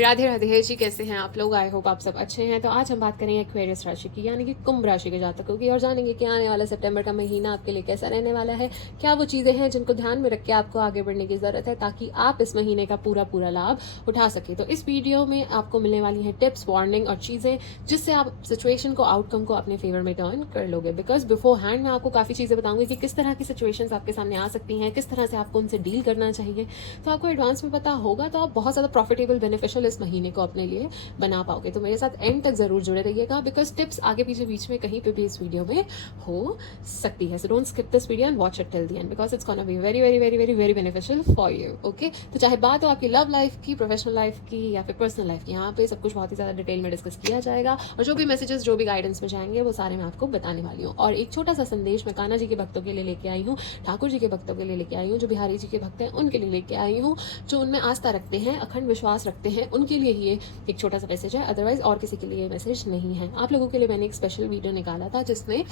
राधे राधे जी, कैसे हैं आप लोग? आई होप आप सब अच्छे हैं। तो आज हम बात करेंगे एक्वेरियस राशि की, यानी कि कुंभ राशि के जातकों की, और जानेंगे कि आने वाला सितंबर का महीना आपके लिए कैसा रहने वाला है। क्या वो चीज़ें हैं जिनको ध्यान में रख के आपको आगे बढ़ने की ज़रूरत है, ताकि आप इस महीने का पूरा लाभ उठा सके। तो इस वीडियो में आपको मिलने वाली हैं टिप्स, वार्निंग और चीज़ें, जिससे आप सिचुएशन को, आउटकम को अपने फेवर में टर्न कर लोगे। बिकॉज बिफोर हैंड मैं आपको काफ़ी चीज़ें बताऊंगी कि किस तरह की सिचुएशंस आपके सामने आ सकती हैं, किस तरह से आपको उनसे डील करना चाहिए। तो आपको एडवांस में पता होगा तो आप बहुत ज़्यादा प्रॉफिटेबल, बेनिफिशियल इस महीने को अपने लिए बना पाओगे। तो मेरे साथ एंड तक जरूर जुड़े रहिएगा, बिकॉज टिप्स आगे पीछे बीच में कहीं पे भी इस वीडियो में हो सकती है। So don't skip this video and watch it till the end, because it's gonna be very very very very very beneficial for you. Okay, तो चाहे बात हो आपकी लव लाइफ की, प्रोफेशनल लाइफ की या फिर पर्सनल लाइफ की, यहाँ पे सब कुछ बहुत ही ज़्यादा डिटेल में डिस्कस किया जाएगा। और जो भी मैसेजेस, जो भी गाइडेंस में जाएंगे, वो सारे मैं आपको बताने वाली हूँ। और एक छोटा सा संदेश मैं कान्हा जी के भक्तों के लिए लेके आई हूँ, ठाकुर जी के भक्तों के लिए लेके आई हूँ, जो बिहारी जी के भक्त हैं उनके लिए लेके आई हूँ, जो उनमें आस्था रखते हैं, अखंड विश्वास रखते हैं, उनके लिए ये एक छोटा सा मैसेज है। अदरवाइज और किसी के लिए मैसेज नहीं है। आप लोगों के लिए मैंने एक स्पेशल वीडियो निकाला था, जिसमें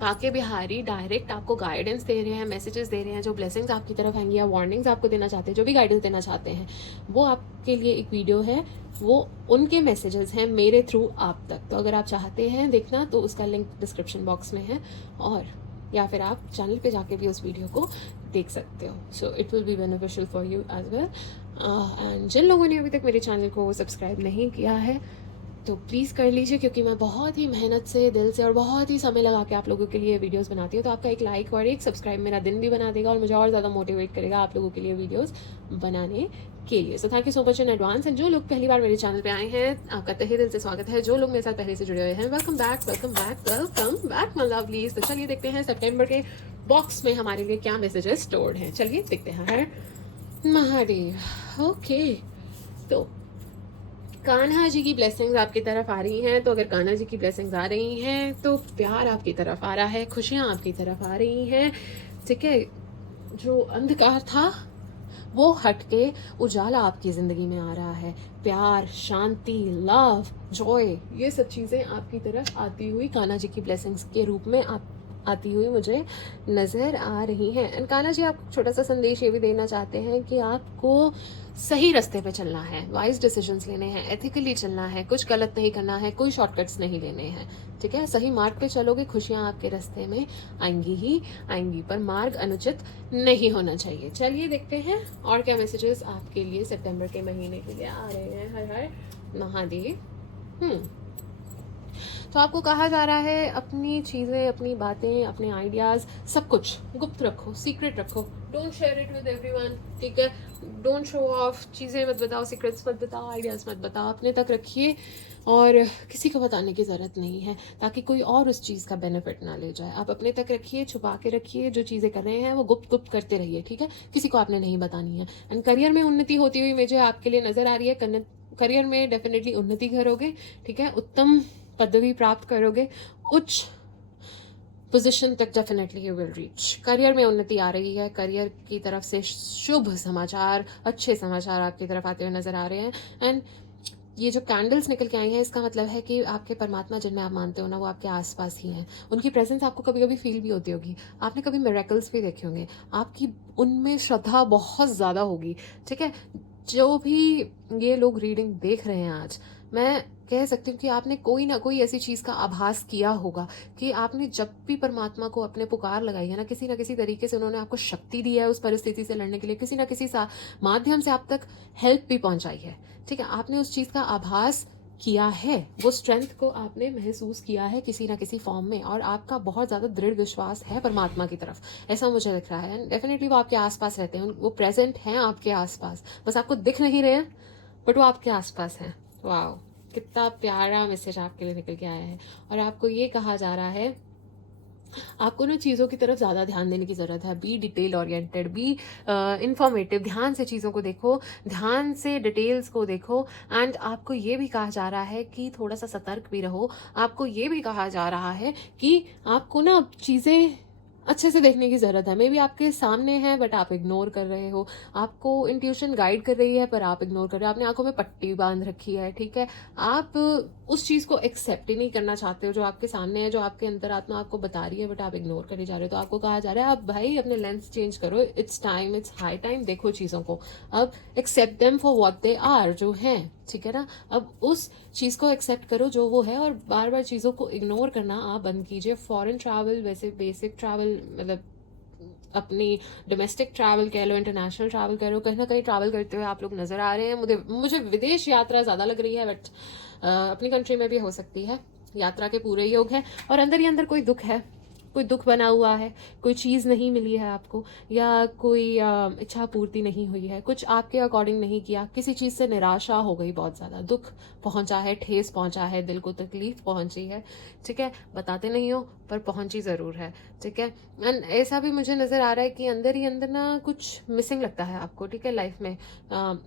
काके बिहारी डायरेक्ट आपको गाइडेंस दे रहे हैं, मैसेजेस दे रहे हैं, जो ब्लेसिंग्स आपकी तरफ आएंगी या वार्निंग्स आपको देना चाहते हैं, जो भी गाइडेंस देना चाहते हैं, वो आपके लिए एक वीडियो है। वो उनके मैसेजेस हैं मेरे थ्रू आप तक। तो अगर आप चाहते हैं देखना तो उसका लिंक डिस्क्रिप्शन बॉक्स में है, और या फिर आप चैनल पे जाके भी उस वीडियो को देख सकते हो। So it will be beneficial for you as well. And जिन लोगों ने अभी तक मेरे चैनल को सब्सक्राइब नहीं किया है तो प्लीज़ कर लीजिए, क्योंकि मैं बहुत ही मेहनत से, दिल से और बहुत ही समय लगा के आप लोगों के लिए वीडियोस बनाती हूँ। तो आपका एक लाइक और एक सब्सक्राइब मेरा दिन भी बना देगा और मुझे और ज़्यादा मोटिवेट करेगा आप लोगों के लिए वीडियोस बनाने के लिए। So thank you so much in advance. And जो लोग पहली बार मेरे चैनल पे आए हैं, आपका तहे दिल से स्वागत है। जो लोग मेरे साथ पहले से जुड़े हुए हैं, welcome back, welcome back, welcome back my lovelies. तो चलिए देखते हैं सितंबर के बॉक्स में हमारे लिए क्या मैसेजेस स्टोर्ड हैं। चलिए देखते हैं। महादेव। ओके, तो कान्हा जी की ब्लेसिंग्स आपकी तरफ आ रही हैं। तो अगर कान्हा जी की ब्लेसिंग्स आ रही हैं तो प्यार आपकी तरफ आ रहा है, खुशियाँ आपकी तरफ आ रही हैं। ठीक है, जो अंधकार था वो हट के उजाला आपकी ज़िंदगी में आ रहा है। प्यार, शांति, लव, जॉय, ये सब चीज़ें आपकी तरफ आती हुई कान्हा जी की ब्लेसिंग्स के रूप में आप आती हुई मुझे नज़र आ रही हैं। एंड कान्हा जी आपको छोटा सा संदेश ये भी देना चाहते हैं कि आपको सही रास्ते पे चलना है, वाइज डिसीजंस लेने हैं, एथिकली चलना है, कुछ गलत नहीं करना है, कोई शॉर्टकट्स नहीं लेने हैं। ठीक है, सही मार्ग पे चलोगे, खुशियाँ आपके रास्ते में आएंगी ही आएंगी, पर मार्ग अनुचित नहीं होना चाहिए। चलिए देखते हैं और क्या मैसेजेस आपके लिए सितंबर के महीने के लिए आ रहे हैं। हर हर महादेव। तो आपको कहा जा रहा है अपनी चीज़ें, अपनी बातें, अपने आइडियाज़, सब कुछ गुप्त रखो, सीक्रेट रखो। Don't share it with everyone. ठीक है, डोंट शो ऑफ, चीज़ें मत बताओ, सीक्रेट्स मत बताओ, आइडियाज़ मत बताओ, अपने तक रखिए और किसी को बताने की ज़रूरत नहीं है, ताकि कोई और उस चीज़ का बेनिफिट ना ले जाए। आप अपने तक रखिए, छुपा के रखिए। जो चीज़ें कर रहे हैं वो गुप्त गुप्त करते रहिए। ठीक है, किसी को आपने नहीं बतानी है। एंड करियर में उन्नति होती हुई मुझे आपके लिए नज़र आ रही है। करियर में डेफिनेटली उन्नति करोगे। ठीक है, उत्तम पदवी प्राप्त करोगे, उच्च पोजीशन तक definitely you will reach. Career में उन्नति आ रही है, करियर की तरफ से शुभ समाचार, अच्छे समाचार आपकी तरफ आते हुए नजर आ रहे हैं। एंड ये जो कैंडल्स निकल के आई हैं, इसका मतलब है कि आपके परमात्मा जिनमें आप मानते हो ना, वो आपके आसपास ही हैं। उनकी प्रेजेंस आपको कभी कभी फील भी होती होगी, आपने कभी मिरेकल्स भी देखे होंगे, आपकी उनमें श्रद्धा बहुत ज़्यादा होगी। ठीक है, जो भी ये लोग रीडिंग देख रहे हैं आज, मैं कह सकती हूँ कि आपने कोई ना कोई ऐसी चीज़ का आभास किया होगा कि आपने जब भी परमात्मा को अपने पुकार लगाई है ना किसी तरीके से उन्होंने आपको शक्ति दी है उस परिस्थिति से लड़ने के लिए, किसी ना किसी माध्यम से आप तक हेल्प भी पहुंचाई है। ठीक है, आपने उस चीज़ का आभास किया है, वो स्ट्रेंथ को आपने महसूस किया है किसी ना किसी फॉर्म में, और आपका बहुत ज़्यादा दृढ़ विश्वास है परमात्मा की तरफ, ऐसा मुझे दिख रहा है। डेफिनेटली वो आपके आसपास रहते हैं, वो प्रेजेंट हैं आपके आसपास, बस आपको दिख नहीं रहे हैं, बट वो आपके आसपास हैं। वाह, कितना प्यारा मैसेज आपके लिए निकल के आया है। और आपको ये कहा जा रहा है, आपको ना चीज़ों की तरफ ज़्यादा ध्यान देने की ज़रूरत है। Be detail oriented, be informative, ध्यान से चीज़ों को देखो, ध्यान से डिटेल्स को देखो। एंड आपको ये भी कहा जा रहा है कि थोड़ा सा सतर्क भी रहो। आपको ये भी कहा जा रहा है कि आपको ना चीज़ें अच्छे से देखने की ज़रूरत है। मे बी आपके सामने है बट आप इग्नोर कर रहे हो, आपको इंट्यूशन गाइड कर रही है पर आप इग्नोर कर रहे हो, आपने आंखों में पट्टी बांध रखी है। ठीक है, आप उस चीज़ को एक्सेप्ट ही नहीं करना चाहते हो जो आपके सामने है, जो आपके अंतरात्मा आपको बता रही है, बट आप इग्नोर करे जा रहे हो। तो आपको कहा जा रहा है आप भाई अपने लेंस चेंज करो, it's time, it's high time, देखो चीज़ों को, अब accept them for what they are, जो हैं। ठीक है ना? अब उस चीज़ को एक्सेप्ट करो जो वो है, और बार बार चीज़ों को इग्नोर करना आप बंद कीजिए। फॉरेन ट्रैवल, वैसे बेसिक ट्रैवल, मतलब अपनी डोमेस्टिक ट्रैवल कह लो, इंटरनेशनल ट्रैवल कह लो, कहीं ना कहीं ट्रैवल करते हुए आप लोग नज़र आ रहे हैं। मुझे विदेश यात्रा ज़्यादा लग रही है, बट अपनी कंट्री में भी हो सकती है। यात्रा के पूरे योग है, और अंदर ही अंदर कोई दुख है, कोई दुख बना हुआ है, कोई चीज़ नहीं मिली है आपको, या कोई इच्छा पूर्ति नहीं हुई है, कुछ आपके अकॉर्डिंग नहीं किया, किसी चीज़ से निराशा हो गई, बहुत ज़्यादा दुख पहुंचा है, ठेस पहुंचा है, दिल को तकलीफ पहुंची है। ठीक है, बताते नहीं हो पर पहुंची ज़रूर है। ठीक है, एंड ऐसा भी मुझे नज़र आ रहा है कि अंदर ही अंदर ना कुछ मिसिंग लगता है आपको। ठीक है, लाइफ में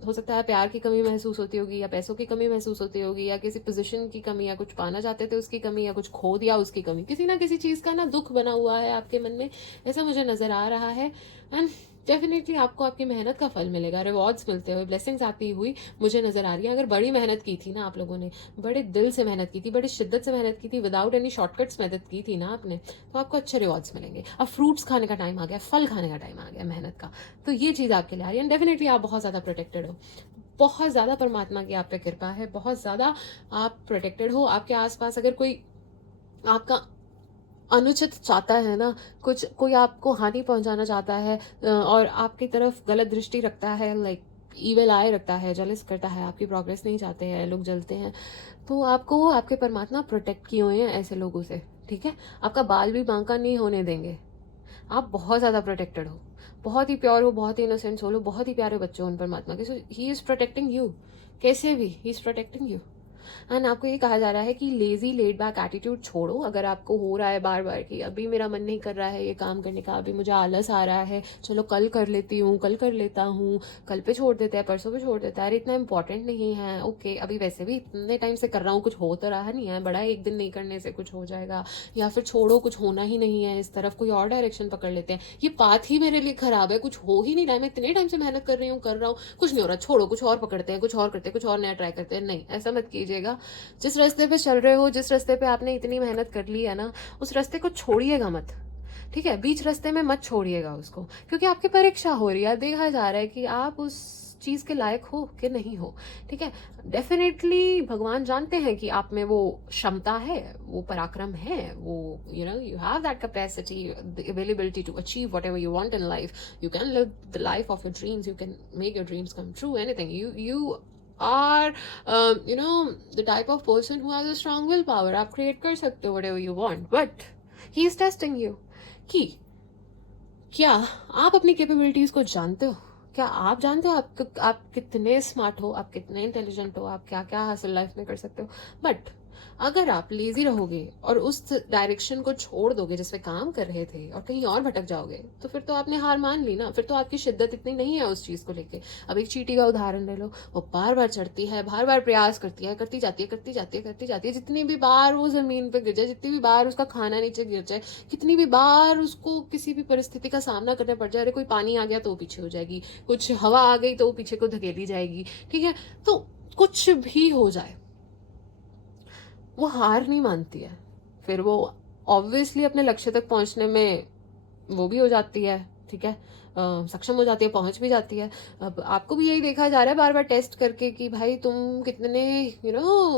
हो सकता है प्यार की कमी महसूस होती होगी, या पैसों की कमी महसूस होती होगी, या किसी पोजीशन की कमी, या कुछ पाना चाहते थे उसकी कमी, या कुछ खो दिया उसकी कमी, किसी ना किसी चीज़ का ना दुख बना हुआ है आपके मन में, ऐसा मुझे नज़र आ रहा है। एंड डेफिनेटली आपको आपकी मेहनत का फल मिलेगा, रिवॉर्ड्स मिलते हुए, ब्लेसिंग्स आती हुई मुझे नज़र आ रही है। अगर बड़ी मेहनत की थी ना आप लोगों ने, बड़े दिल से मेहनत की थी, बड़ी शिद्दत से मेहनत की थी, विदाउट एनी शॉर्टकट्स मेहनत की थी ना आपने, तो आपको अच्छे रिवॉर्ड्स मिलेंगे। अब फ्रूट्स खाने का टाइम आ गया, फल खाने का टाइम आ गया मेहनत का, तो ये चीज़ आपके लिए आ रही है। डेफिनेटली आप बहुत ज़्यादा प्रोटेक्टेड हो, बहुत ज़्यादा परमात्मा की आप पे कृपा है, बहुत ज़्यादा आप प्रोटेक्टेड हो। आपके आसपास अगर कोई आपका अनुचित चाहता है ना, कुछ कोई आपको हानि पहुंचाना चाहता है, और आपकी तरफ गलत दृष्टि रखता है, लाइक ईविल आई रखता है, जलिस करता है, आपकी प्रोग्रेस नहीं चाहते हैं, लोग जलते हैं, तो आपको आपके परमात्मा प्रोटेक्ट किए हुए हैं ऐसे लोगों से। ठीक है, आपका बाल भी बांका नहीं होने देंगे। आप बहुत ज़्यादा प्रोटेक्टेड हो, बहुत ही प्योर हो, बहुत ही इनोसेंट हो, बहुत ही प्यारे बच्चे हो उन परमात्मा के। सो ही इज़ प्रोटेक्टिंग यू, कैसे भी he is protecting you. And आपको ये कहा जा रहा है कि लेजी लेड बैक एटीट्यूड छोड़ो। अगर आपको हो रहा है बार बार कि अभी मेरा मन नहीं कर रहा है ये काम करने का, अभी मुझे आलस आ रहा है, चलो कल कर लेती हूँ, कल कर लेता हूँ, कल पे छोड़ देता है, परसों पे छोड़ देता है, अरे इतना इंपॉर्टेंट नहीं है, ओके अभी वैसे भी इतने टाइम से कर रहा हूँ, कुछ हो तो रहा नहीं है, बड़ा एक दिन नहीं करने से कुछ हो जाएगा, या फिर छोड़ो कुछ होना ही नहीं है, इस तरफ कोई और डायरेक्शन पकड़ लेते हैं, ये पाथ ही मेरे लिए खराब है, कुछ हो ही नहीं रहा है, मैं इतने टाइम से मेहनत कर रही हूँ, कर रहा हूँ, कुछ नहीं हो रहा, छोड़ो कुछ और पकड़ते हैं, कुछ और करते हैं, कुछ और नया ट्राई करते हैं। नहीं, ऐसा मत कीजिएगा। जिस रास्ते पे चल रहे हो, जिस रास्ते पे आपने इतनी मेहनत कर ली है ना, उस रास्ते को छोड़िएगा मत। ठीक है, बीच रास्ते में मत छोड़िएगा उसको, क्योंकि आपकी परीक्षा हो रही है, देखा जा रहा है कि आप उस चीज़ के लायक हो कि नहीं हो। ठीक है, डेफिनेटली भगवान जानते हैं कि आप में वो क्षमता है, वो पराक्रम है, वो you have that capacity, the availability to achieve whatever you want in life. You can live the life of your dreams, you can make your dreams come true, anything. You are the type of person who has a strong willpower. आप create कर सकते हो whatever you want, but he is testing you कि क्या आप अपनी capabilities को जानते हो, क्या आप जानते हो आप कितने स्मार्ट हो, आप कितने इंटेलिजेंट हो, आप क्या क्या हासिल लाइफ में कर सकते हो। बट अगर आप लेजी रहोगे और उस डायरेक्शन को छोड़ दोगे जिसमें काम कर रहे थे, और कहीं और भटक जाओगे, तो फिर तो आपने हार मान ली ना, फिर तो आपकी शिद्दत इतनी नहीं है उस चीज़ को लेके। अब एक चींटी का उदाहरण ले लो, वो बार बार चढ़ती है, बार बार प्रयास करती है, करती जाती है, करती जाती है, करती जाती है, जितनी भी बार वो ज़मीन पर गिर जाए, जितनी भी बार उसका खाना नीचे गिर जाए, कितनी भी बार उसको किसी भी परिस्थिति का सामना करना पड़ जाए, अरे कोई पानी आ गया तो वो पीछे हो जाएगी, कुछ हवा आ गई तो वो पीछे को धकेली जाएगी। ठीक है, तो कुछ भी हो जाए वो हार नहीं मानती है, फिर वो ऑब्वियसली अपने लक्ष्य तक पहुंचने में वो भी हो जाती है। ठीक है, सक्षम हो जाती है, पहुंच भी जाती है। अब आपको भी यही देखा जा रहा है बार बार टेस्ट करके कि भाई तुम कितने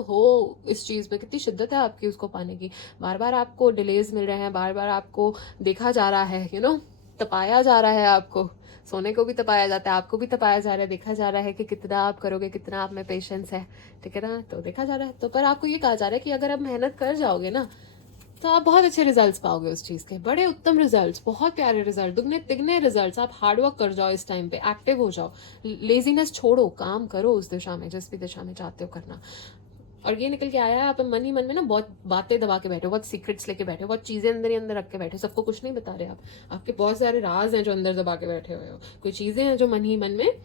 हो इस चीज़ में, कितनी शिद्दत है आपकी उसको पाने की। बार बार आपको डिलेज मिल रहे हैं, बार बार आपको देखा जा रहा है, तपाया जा रहा है आपको। सोने को भी तपाया जाता है, आपको भी तपाया जा रहा है, देखा जा रहा है कि कितना आप करोगे, कितना आप में पेशेंस है। ठीक है ना, तो देखा जा रहा है। तो पर आपको ये कहा जा रहा है कि अगर आप मेहनत कर जाओगे ना, तो आप बहुत अच्छे रिजल्ट्स पाओगे उस चीज़ के, बड़े उत्तम रिजल्ट्स, बहुत प्यारे रिजल्ट, दुगने तिगने रिजल्ट्स। आप हार्डवर्क कर जाओ, इस टाइम पे एक्टिव हो जाओ, लेजीनेस छोड़ो, काम करो उस दिशा में, जिस भी दिशा में चाहते हो करना। और ये निकल के आया है, आप मन ही मन में ना बहुत बातें दबा के बैठे हो, बहुत सीक्रेट्स लेके बैठे हो, बहुत चीज़ें अंदर ही अंदर रख के बैठे हो, सबको कुछ नहीं बता रहे आप। आपके बहुत सारे राज हैं जो अंदर दबा के बैठे हुए हो, कोई चीज़ें हैं जो मन ही मन में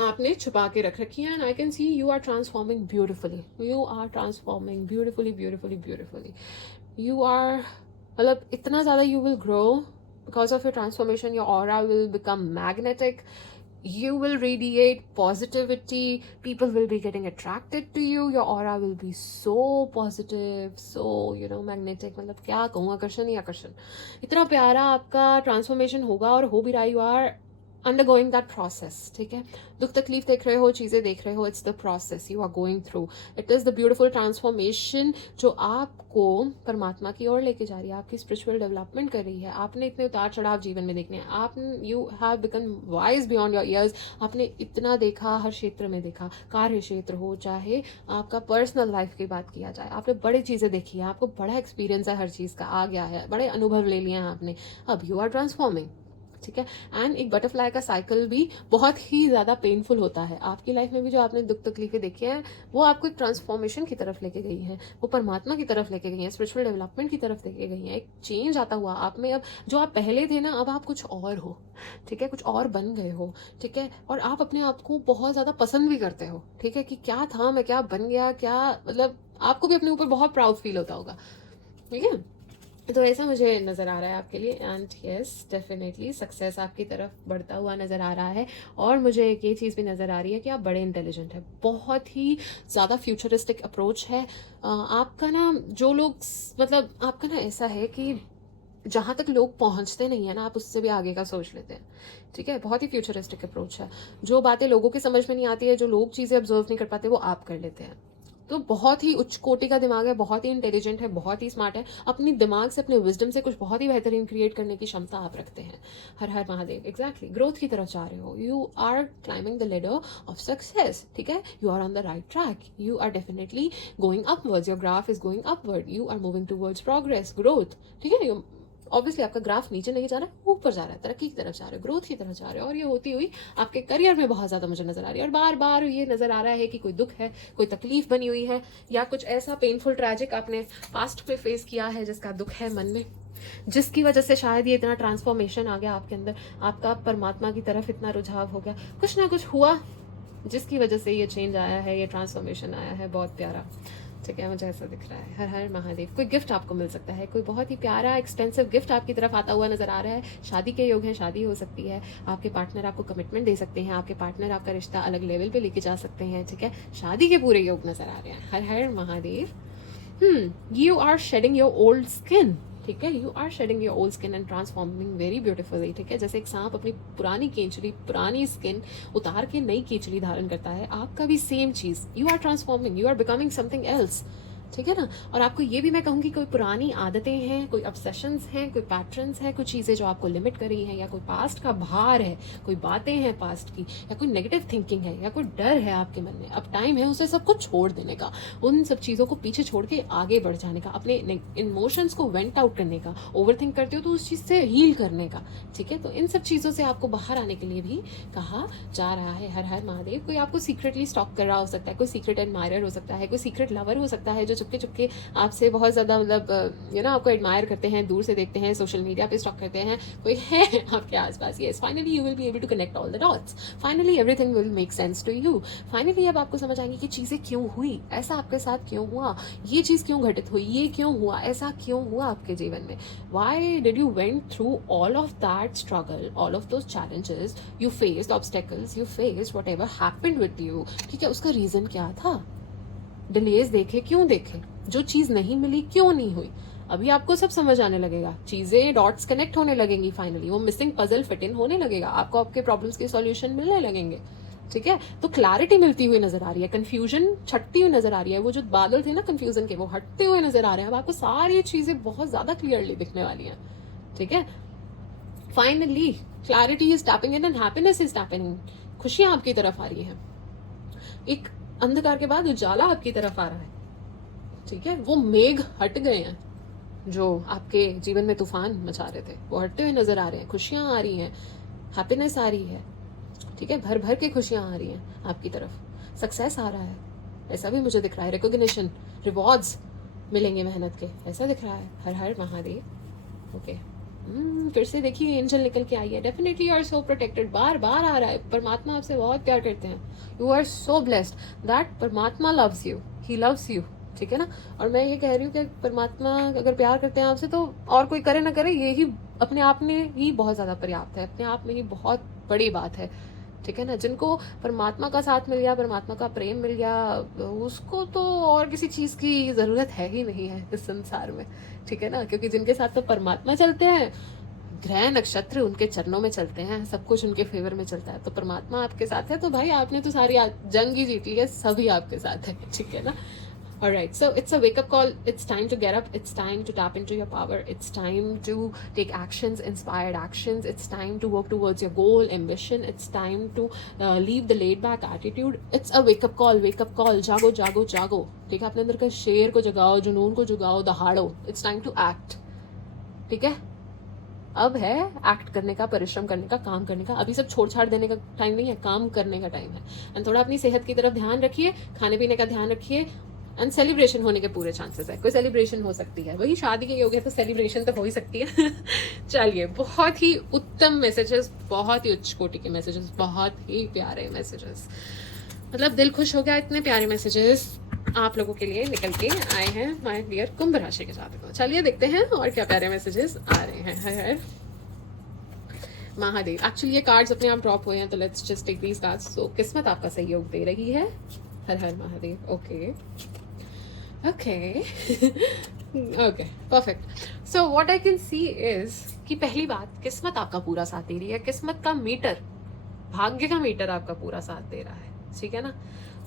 आपने छुपा के रख रखी है। And I can see you are transforming beautifully, you are transforming beautifully beautifully beautifully. You are, मतलब इतना ज़्यादा you will grow because of your transformation. Your aura will become magnetic, you will radiate positivity, people will be getting attracted to you, your aura will be so positive, so magnetic, मतलब क्या कहूँ, आकर्षण ही आकर्षण। इतना प्यारा आपका transformation होगा और हो भी रहा। You are undergoing that process, ठीक है। दुख तकलीफ देख रहे हो, चीज़ें देख रहे हो, it's the process you are going through. It is the beautiful transformation जो आपको परमात्मा की ओर लेके जा रही है, आपकी स्पिरिचुअल डेवलपमेंट कर रही है। आपने इतने उतार चढ़ाव जीवन में देखने हैं, आप you have become wise beyond your ears. आपने इतना देखा, हर क्षेत्र में देखा, कार्य क्षेत्र हो चाहे आपका पर्सनल लाइफ की बात किया जाए, आपने बड़ी चीज़ें देखी है, आपको बड़ा एक्सपीरियंस है, हर चीज़ का आ गया है, बड़े अनुभव ले लिए हैं आपने। अब यू आर ट्रांसफॉर्मिंग, ठीक है। एंड एक बटरफ्लाई का साइकिल भी बहुत ही ज़्यादा पेनफुल होता है। आपकी लाइफ में भी जो आपने दुख तकलीफें देखी हैं, वो आपको एक ट्रांसफॉर्मेशन की तरफ लेके गई हैं, वो परमात्मा की तरफ लेके गई हैं, स्पिरिचुअल डेवलपमेंट की तरफ लेके गई हैं। एक चेंज आता हुआ आप में। अब जो आप पहले थे ना, अब आप कुछ और हो, ठीक है, कुछ और बन गए हो, ठीक है। और आप अपने आप को बहुत ज़्यादा पसंद भी करते हो, ठीक है, कि क्या था मैं, क्या बन गया, क्या मतलब आपको भी अपने ऊपर बहुत प्राउड फील होता होगा, ठीक है। तो ऐसा मुझे नज़र आ रहा है आपके लिए। एंड यस, डेफिनेटली सक्सेस आपकी तरफ बढ़ता हुआ नज़र आ रहा है। और मुझे एक ये चीज़ भी नज़र आ रही है कि आप बड़े इंटेलिजेंट हैं, बहुत ही ज़्यादा फ्यूचरिस्टिक अप्रोच है आपका ना। जो लोग मतलब आपका ना ऐसा है कि जहाँ तक लोग पहुँचते नहीं है ना, आप उससे भी आगे का सोच लेते हैं, ठीक है। बहुत ही फ्यूचरिस्टिक अप्रोच है। जो बातें लोगों के समझ में नहीं आती है, जो लोग चीज़ें ऑब्जर्व नहीं कर पाते, वो आप कर लेते हैं। तो बहुत ही उच्च कोटि का दिमाग है, बहुत ही इंटेलिजेंट है, बहुत ही स्मार्ट है। अपनी दिमाग से, अपने विजडम से कुछ बहुत ही बेहतरीन क्रिएट करने की क्षमता आप रखते हैं। हर हर महादेव। एग्जैक्टली, ग्रोथ की तरफ जा रहे हो, you are climbing the ladder of success, ठीक है। You are on the right track, you are definitely going upwards, your graph is going upward, you are moving towards progress, growth, ठीक है। Obviously आपका ग्राफ नीचे नहीं जा रहा है, ऊपर जा रहा है, तरक्की की तरफ जा रहे हो, ग्रोथ की तरफ जा रहे हो। और ये होती हुई आपके करियर में बहुत ज़्यादा मुझे नजर आ रही है। और बार बार ये नजर आ रहा है कि कोई दुख है, कोई तकलीफ बनी हुई है, या कुछ ऐसा पेनफुल ट्रैजिक आपने पास्ट पे फेस किया है जिसका दुख है मन में, जिसकी वजह से शायद ये इतना ट्रांसफॉर्मेशन आ गया आपके अंदर, आपका परमात्मा की तरफ इतना रुझाव हो गया, कुछ ना कुछ हुआ जिसकी वजह से ये चेंज आया है, ये ट्रांसफॉर्मेशन आया है। बहुत प्यारा, ठीक है, मुझे ऐसा दिख रहा है। हर हर महादेव। कोई गिफ्ट आपको मिल सकता है, कोई बहुत ही प्यारा एक्सपेंसिव गिफ्ट आपकी तरफ आता हुआ नजर आ रहा है। शादी के योग हैं, शादी हो सकती है, आपके पार्टनर आपको कमिटमेंट दे सकते हैं, आपके पार्टनर आपका रिश्ता अलग लेवल पे लेके जा सकते हैं, ठीक है। शादी के पूरे योग नजर आ रहे हैं। हर हर Mahadev. You are shedding your old skin, ठीक है। You are shedding your old skin and transforming very beautifully, ठीक है। जैसे एक सांप अपनी पुरानी केंचुली, पुरानी स्किन उतार के नई केंचुली धारण करता है, आपका भी सेम चीज़। You are transforming, you are becoming something else, ठीक है ना। और आपको ये भी मैं कहूँगी, कोई पुरानी आदतें हैं, कोई ऑब्सेशंस हैं, कोई पैटर्न्स हैं, कुछ चीज़ें जो आपको लिमिट कर रही हैं, या कोई पास्ट का भार है, कोई बातें हैं पास्ट की, या कोई नेगेटिव थिंकिंग है, या कोई डर है आपके मन में। अब टाइम है उसे सबको छोड़ देने का, उन सब चीज़ों को पीछे छोड़ के आगे बढ़ जाने का, अपने इमोशंस को वेंट आउट करने का। ओवर थिंक करते हो तो उस चीज़ से हील करने का, ठीक है। तो इन सब चीज़ों से आपको बाहर आने के लिए भी कहा जा रहा है। हर हर महादेव। कोई आपको सीक्रेटली स्टॉक कर रहा हो सकता है, कोई सीक्रेट एडमायरर हो सकता है, कोई सीक्रेट लवर हो सकता है, जो चुपके चुपके आपसे बहुत ज़्यादा मतलब यू नो आपको एडमायर करते हैं, दूर से देखते हैं, सोशल मीडिया पे स्टॉक करते हैं, कोई है आपके आसपास। Yes, finally you will be able to connect all the dots, finally everything will make sense to you. Finally अब आपको समझ आएंगी कि चीज़ें क्यों हुई, ऐसा आपके साथ क्यों हुआ, ये चीज़ क्यों घटित हुई, ये क्यों हुआ, ऐसा क्यों हुआ आपके जीवन में। Why did you went through all of that struggle, all of those challenges you faced, obstacles you faced, what ever happened with you, ठीक है। उसका रीज़न क्या था, डिलेज देखे क्यों देखे, जो चीज़ नहीं मिली क्यों नहीं हुई। अभी आपको सब समझ आने लगेगा, चीज़ें डॉट्स कनेक्ट होने लगेंगी, फाइनली वो मिसिंग पजल फिट इन होने लगेगा, आपको आपके प्रॉब्लम्स के सॉल्यूशन मिलने लगेंगे, ठीक है। तो क्लैरिटी मिलती हुई नजर आ रही है, कंफ्यूजन छटती हुई नजर आ रही है, वो जो बादल थे ना कंफ्यूजन के, वो हटते हुए नजर आ रहे हैं। अब आपको सारी चीज़ें बहुत ज़्यादा क्लियरली दिखने वाली हैं, ठीक है। Finally clarity is tapping in and happiness is tapping in. खुशियाँ आपकी तरफ आ रही हैं, एक अंधकार के बाद उजाला आपकी तरफ आ रहा है, ठीक है। वो मेघ हट गए हैं जो आपके जीवन में तूफान मचा रहे थे, वो हटते हुए नजर आ रहे हैं। खुशियाँ आ रही हैं, हैप्पीनेस आ रही है, ठीक है। भर भर के खुशियाँ आ रही हैं आपकी तरफ, सक्सेस आ रहा है, ऐसा भी मुझे दिख रहा है। रिकॉग्निशन, रिवॉर्ड्स मिलेंगे मेहनत के, ऐसा दिख रहा है। हर हर महादेव। ओके, फिर से देखिए एंजल निकल के आई है। Definitely you are so protected, बार बार आ रहा है। परमात्मा आपसे बहुत प्यार करते हैं, you are so blessed that परमात्मा loves you, he loves you, ठीक है ना। और मैं ये कह रही हूँ कि परमात्मा अगर प्यार करते हैं आपसे, तो और कोई करे ना करे, ये ही अपने आप में ही बहुत ज़्यादा पर्याप्त है, अपने आप में ही बहुत बड़ी बात है, ठीक है ना। जिनको परमात्मा का साथ मिल गया, परमात्मा का प्रेम मिल गया, उसको तो और किसी चीज़ की ज़रूरत है ही नहीं है इस संसार में, ठीक है ना। क्योंकि जिनके साथ तो परमात्मा चलते हैं, ग्रह नक्षत्र उनके चरणों में चलते हैं, सब कुछ उनके फेवर में चलता है, तो परमात्मा आपके साथ है, तो भाई आपने तो सारी जंग ही जीत ली है, सभी आपके साथ है, ठीक है ना। Alright, so it's a wake up call. It's time to get up. It's time to tap into your power. It's time to take actions, inspired actions. It's time to work towards your goal, ambition. It's time to leave the laid back attitude. It's a wake up call. Wake up call. जागो जागो जागो, ठीक है। अपने अंदर का शेर को जगाओ, जुनून को जगाओ, दहाड़ो। It's time to act, ठीक है। अब है एक्ट करने का, परिश्रम करने का, काम करने का। अभी सब छोड़ छाड़ देने का टाइम नहीं है, काम करने का टाइम है। एंड थोड़ा अपनी सेहत की तरफ ध्यान रखिए, खाने पीने का ध्यान रखिए, एंड सेलिब्रेशन होने के पूरे चांसेस है। कोई सेलिब्रेशन हो सकती है, वही शादी के योग है तो सेलिब्रेशन तो हो ही सकती है। चलिए, बहुत ही उत्तम मैसेजेस, बहुत ही उच्च कोटि के मैसेजेस, बहुत ही प्यारे मैसेजेस, मतलब दिल खुश हो गया। इतने प्यारे मैसेजेस आप लोगों के लिए निकल के आए हैं माय डियर कुंभ राशि के जातकों। चलिए देखते हैं और क्या प्यारे मैसेजेस आ रहे हैं। हर हर महादेव। एक्चुअली ये कार्ड्स अपने आप ड्रॉप हुए हैं, तो let's just take these cards. So किस्मत आपका सहयोग दे रही है। हर हर Mahadev. Okay okay okay, perfect. So what I can see is कि पहली बात, किस्मत आपका पूरा साथ दे रही है। किस्मत का मीटर, भाग्य का मीटर आपका पूरा साथ दे रहा है, ठीक है ना।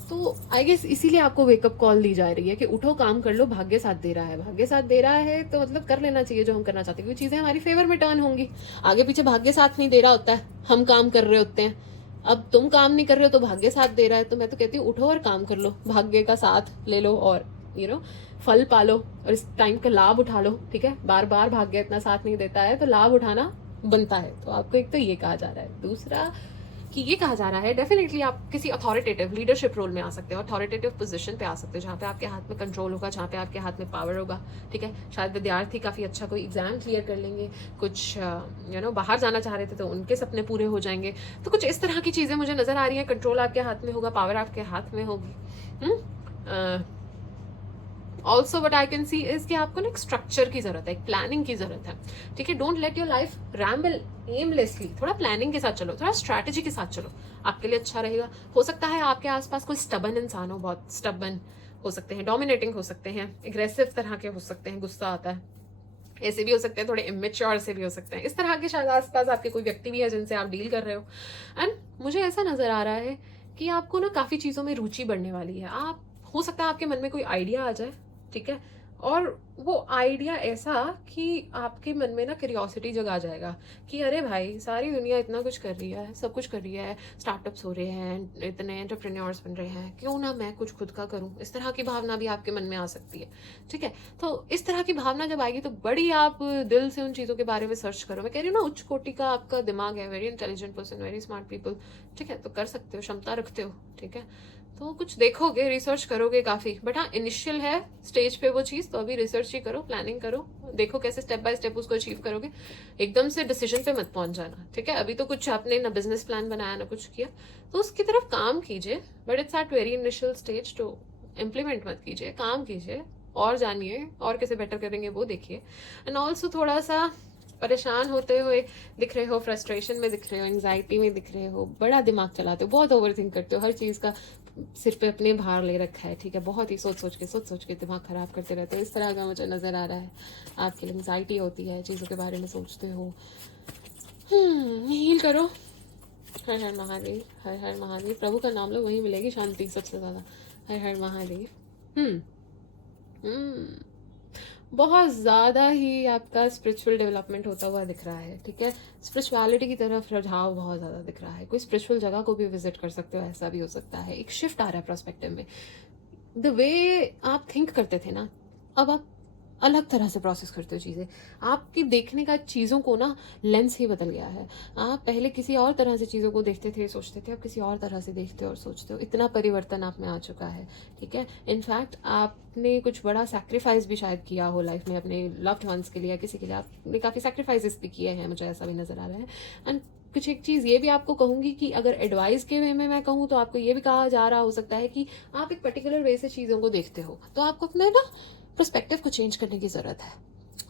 तो आई गेस इसीलिए आपको वेकअप कॉल दी जा रही है कि उठो, काम कर लो, भाग्य साथ दे रहा है। भाग्य साथ दे रहा है तो मतलब कर लेना चाहिए जो हम करना चाहते हैं, क्योंकि चीज़ें हमारी फेवर में टर्न होंगी। आगे पीछे भाग्य साथ नहीं दे रहा होता है, हम काम कर रहे होते हैं। अब तुम काम नहीं कर रहे हो तो भाग्य साथ दे रहा है, तो मैं तो कहती हूँ उठो और काम कर लो, भाग्य का साथ ले लो और फल पालो और इस टाइम का लाभ उठा लो, ठीक है। बार बार भाग्य इतना साथ नहीं देता है तो लाभ उठाना बनता है। तो आपको एक तो ये कहा जा रहा है। दूसरा कि ये कहा जा रहा है डेफिनेटली आप किसी अथॉरिटेटिव लीडरशिप रोल में आ सकते हो, अथॉरिटेटिव पोजीशन पे आ सकते हो, जहाँ पे आपके हाथ में कंट्रोल होगा, जहाँ पे आपके हाथ में पावर होगा, ठीक है। शायद विद्यार्थी काफ़ी अच्छा कोई एग्जाम क्लियर कर लेंगे, कुछ बाहर जाना चाह रहे थे तो उनके सपने पूरे हो जाएंगे। तो कुछ इस तरह की चीज़ें मुझे नज़र आ रही हैं। कंट्रोल आपके हाथ में होगा, पावर आपके हाथ में होगी। Also what I can see is कि आपको ना एक स्ट्रक्चर की जरूरत है, एक प्लानिंग की जरूरत है, ठीक है। Don't let your life ramble aimlessly. थोड़ा प्लानिंग के साथ चलो, थोड़ा स्ट्रैटेजी के साथ चलो, आपके लिए अच्छा रहेगा। हो सकता है आपके आसपास कोई स्टबन इंसान हो, बहुत स्टबन हो सकते हैं, डोमिनेटिंग हो सकते हैं, एग्रेसिव तरह के हो सकते हैं, गुस्सा आता है, ऐसे भी हो सकते हैं, थोड़े इमेच्योर से भी हो सकते हैं। इस तरह के शायद आसपास आपके कोई व्यक्ति भी है जिनसे आप डील कर रहे हो। एंड मुझे ऐसा नजर आ रहा है कि आपको ना काफ़ी चीज़ों में रुचि बढ़ने वाली है। आप, हो सकता है आपके मन में कोई आइडिया आ जाए, ठीक है, और वो आइडिया ऐसा कि आपके मन में ना क्यूरियोसिटी जगा जाएगा कि अरे भाई सारी दुनिया इतना कुछ कर रही है, सब कुछ कर रही है, स्टार्टअप्स हो रहे हैं, इतने एंटरप्रेन्योर्स बन रहे हैं, क्यों ना मैं कुछ खुद का करूं। इस तरह की भावना भी आपके मन में आ सकती है, ठीक है। तो इस तरह की भावना जब आएगी तो बड़ी आप दिल से उन चीज़ों के बारे में सर्च करो। मैं कह रही हूँ ना, उच्च कोटि का आपका दिमाग है, very intelligent person, very smart people, ठीक है। तो कर सकते हो, क्षमता रखते हो, ठीक है। तो कुछ देखोगे, रिसर्च करोगे काफ़ी, बट हाँ इनिशियल है स्टेज पे वो चीज़, तो अभी रिसर्च ही करो, प्लानिंग करो, देखो कैसे स्टेप बाय स्टेप उसको अचीव करोगे। एकदम से डिसीजन पे मत पहुंच जाना, ठीक है। अभी तो कुछ आपने ना बिजनेस प्लान बनाया ना कुछ किया, तो उसकी तरफ काम कीजिए, but it's at very initial stage. तो इम्प्लीमेंट मत कीजिए, काम कीजिए और जानिए और कैसे बेटर करेंगे वो देखिए। एंड ऑल्सो थोड़ा सा परेशान होते हुए दिख रहे हो, फ्रस्ट्रेशन में दिख रहे हो, एंग्जाइटी में दिख रहे हो, बड़ा दिमाग चलाते हो, बहुत ओवर थिंक करते हो, हर चीज़ का सिर पे अपने भार ले रखा है, ठीक है। बहुत ही सोच सोच के दिमाग ख़राब करते रहते हो, इस तरह का मुझे नज़र आ रहा है। आपके लिए एंग्जाइटी होती है, चीज़ों के बारे में सोचते हो। हील करो। हर हर महादेव, हर हर महादेव। प्रभु का नाम लो, वहीं मिलेगी शांति सबसे ज़्यादा। हर हर महादेव। बहुत ज़्यादा ही आपका स्पिरिचुअल डेवलपमेंट होता हुआ दिख रहा है, ठीक है। स्पिरिचुअलिटी की तरफ रुझाव बहुत ज़्यादा दिख रहा है। कोई स्पिरिचुअल जगह को भी विजिट कर सकते हो, ऐसा भी हो सकता है। एक शिफ्ट आ रहा है प्रोस्पेक्टिव में। द वे आप थिंक करते थे ना, अब आप अलग तरह से प्रोसेस करते हो चीज़ें। आपकी देखने का चीज़ों को ना लेंस ही बदल गया है। आप पहले किसी और तरह से चीज़ों को देखते थे, सोचते थे, अब किसी और तरह से देखते हो और सोचते हो। इतना परिवर्तन आप में आ चुका है, ठीक है। इनफैक्ट आपने कुछ बड़ा सैक्रिफाइस भी शायद किया हो लाइफ में, अपने लव्ड वंस के लिए, किसी के लिए आपने काफ़ी सैक्रिफाइसेस भी किए हैं, मुझे ऐसा भी नज़र आ रहा है। एंड कुछ एक चीज़ ये भी आपको कहूँगी कि अगर एडवाइस के वे में मैं कहूँ तो आपको ये भी कहा जा रहा हो सकता है कि आप एक पर्टिकुलर वे से चीज़ों को देखते हो, तो आपको अपने ना पर्सपेक्टिव को चेंज करने की ज़रूरत है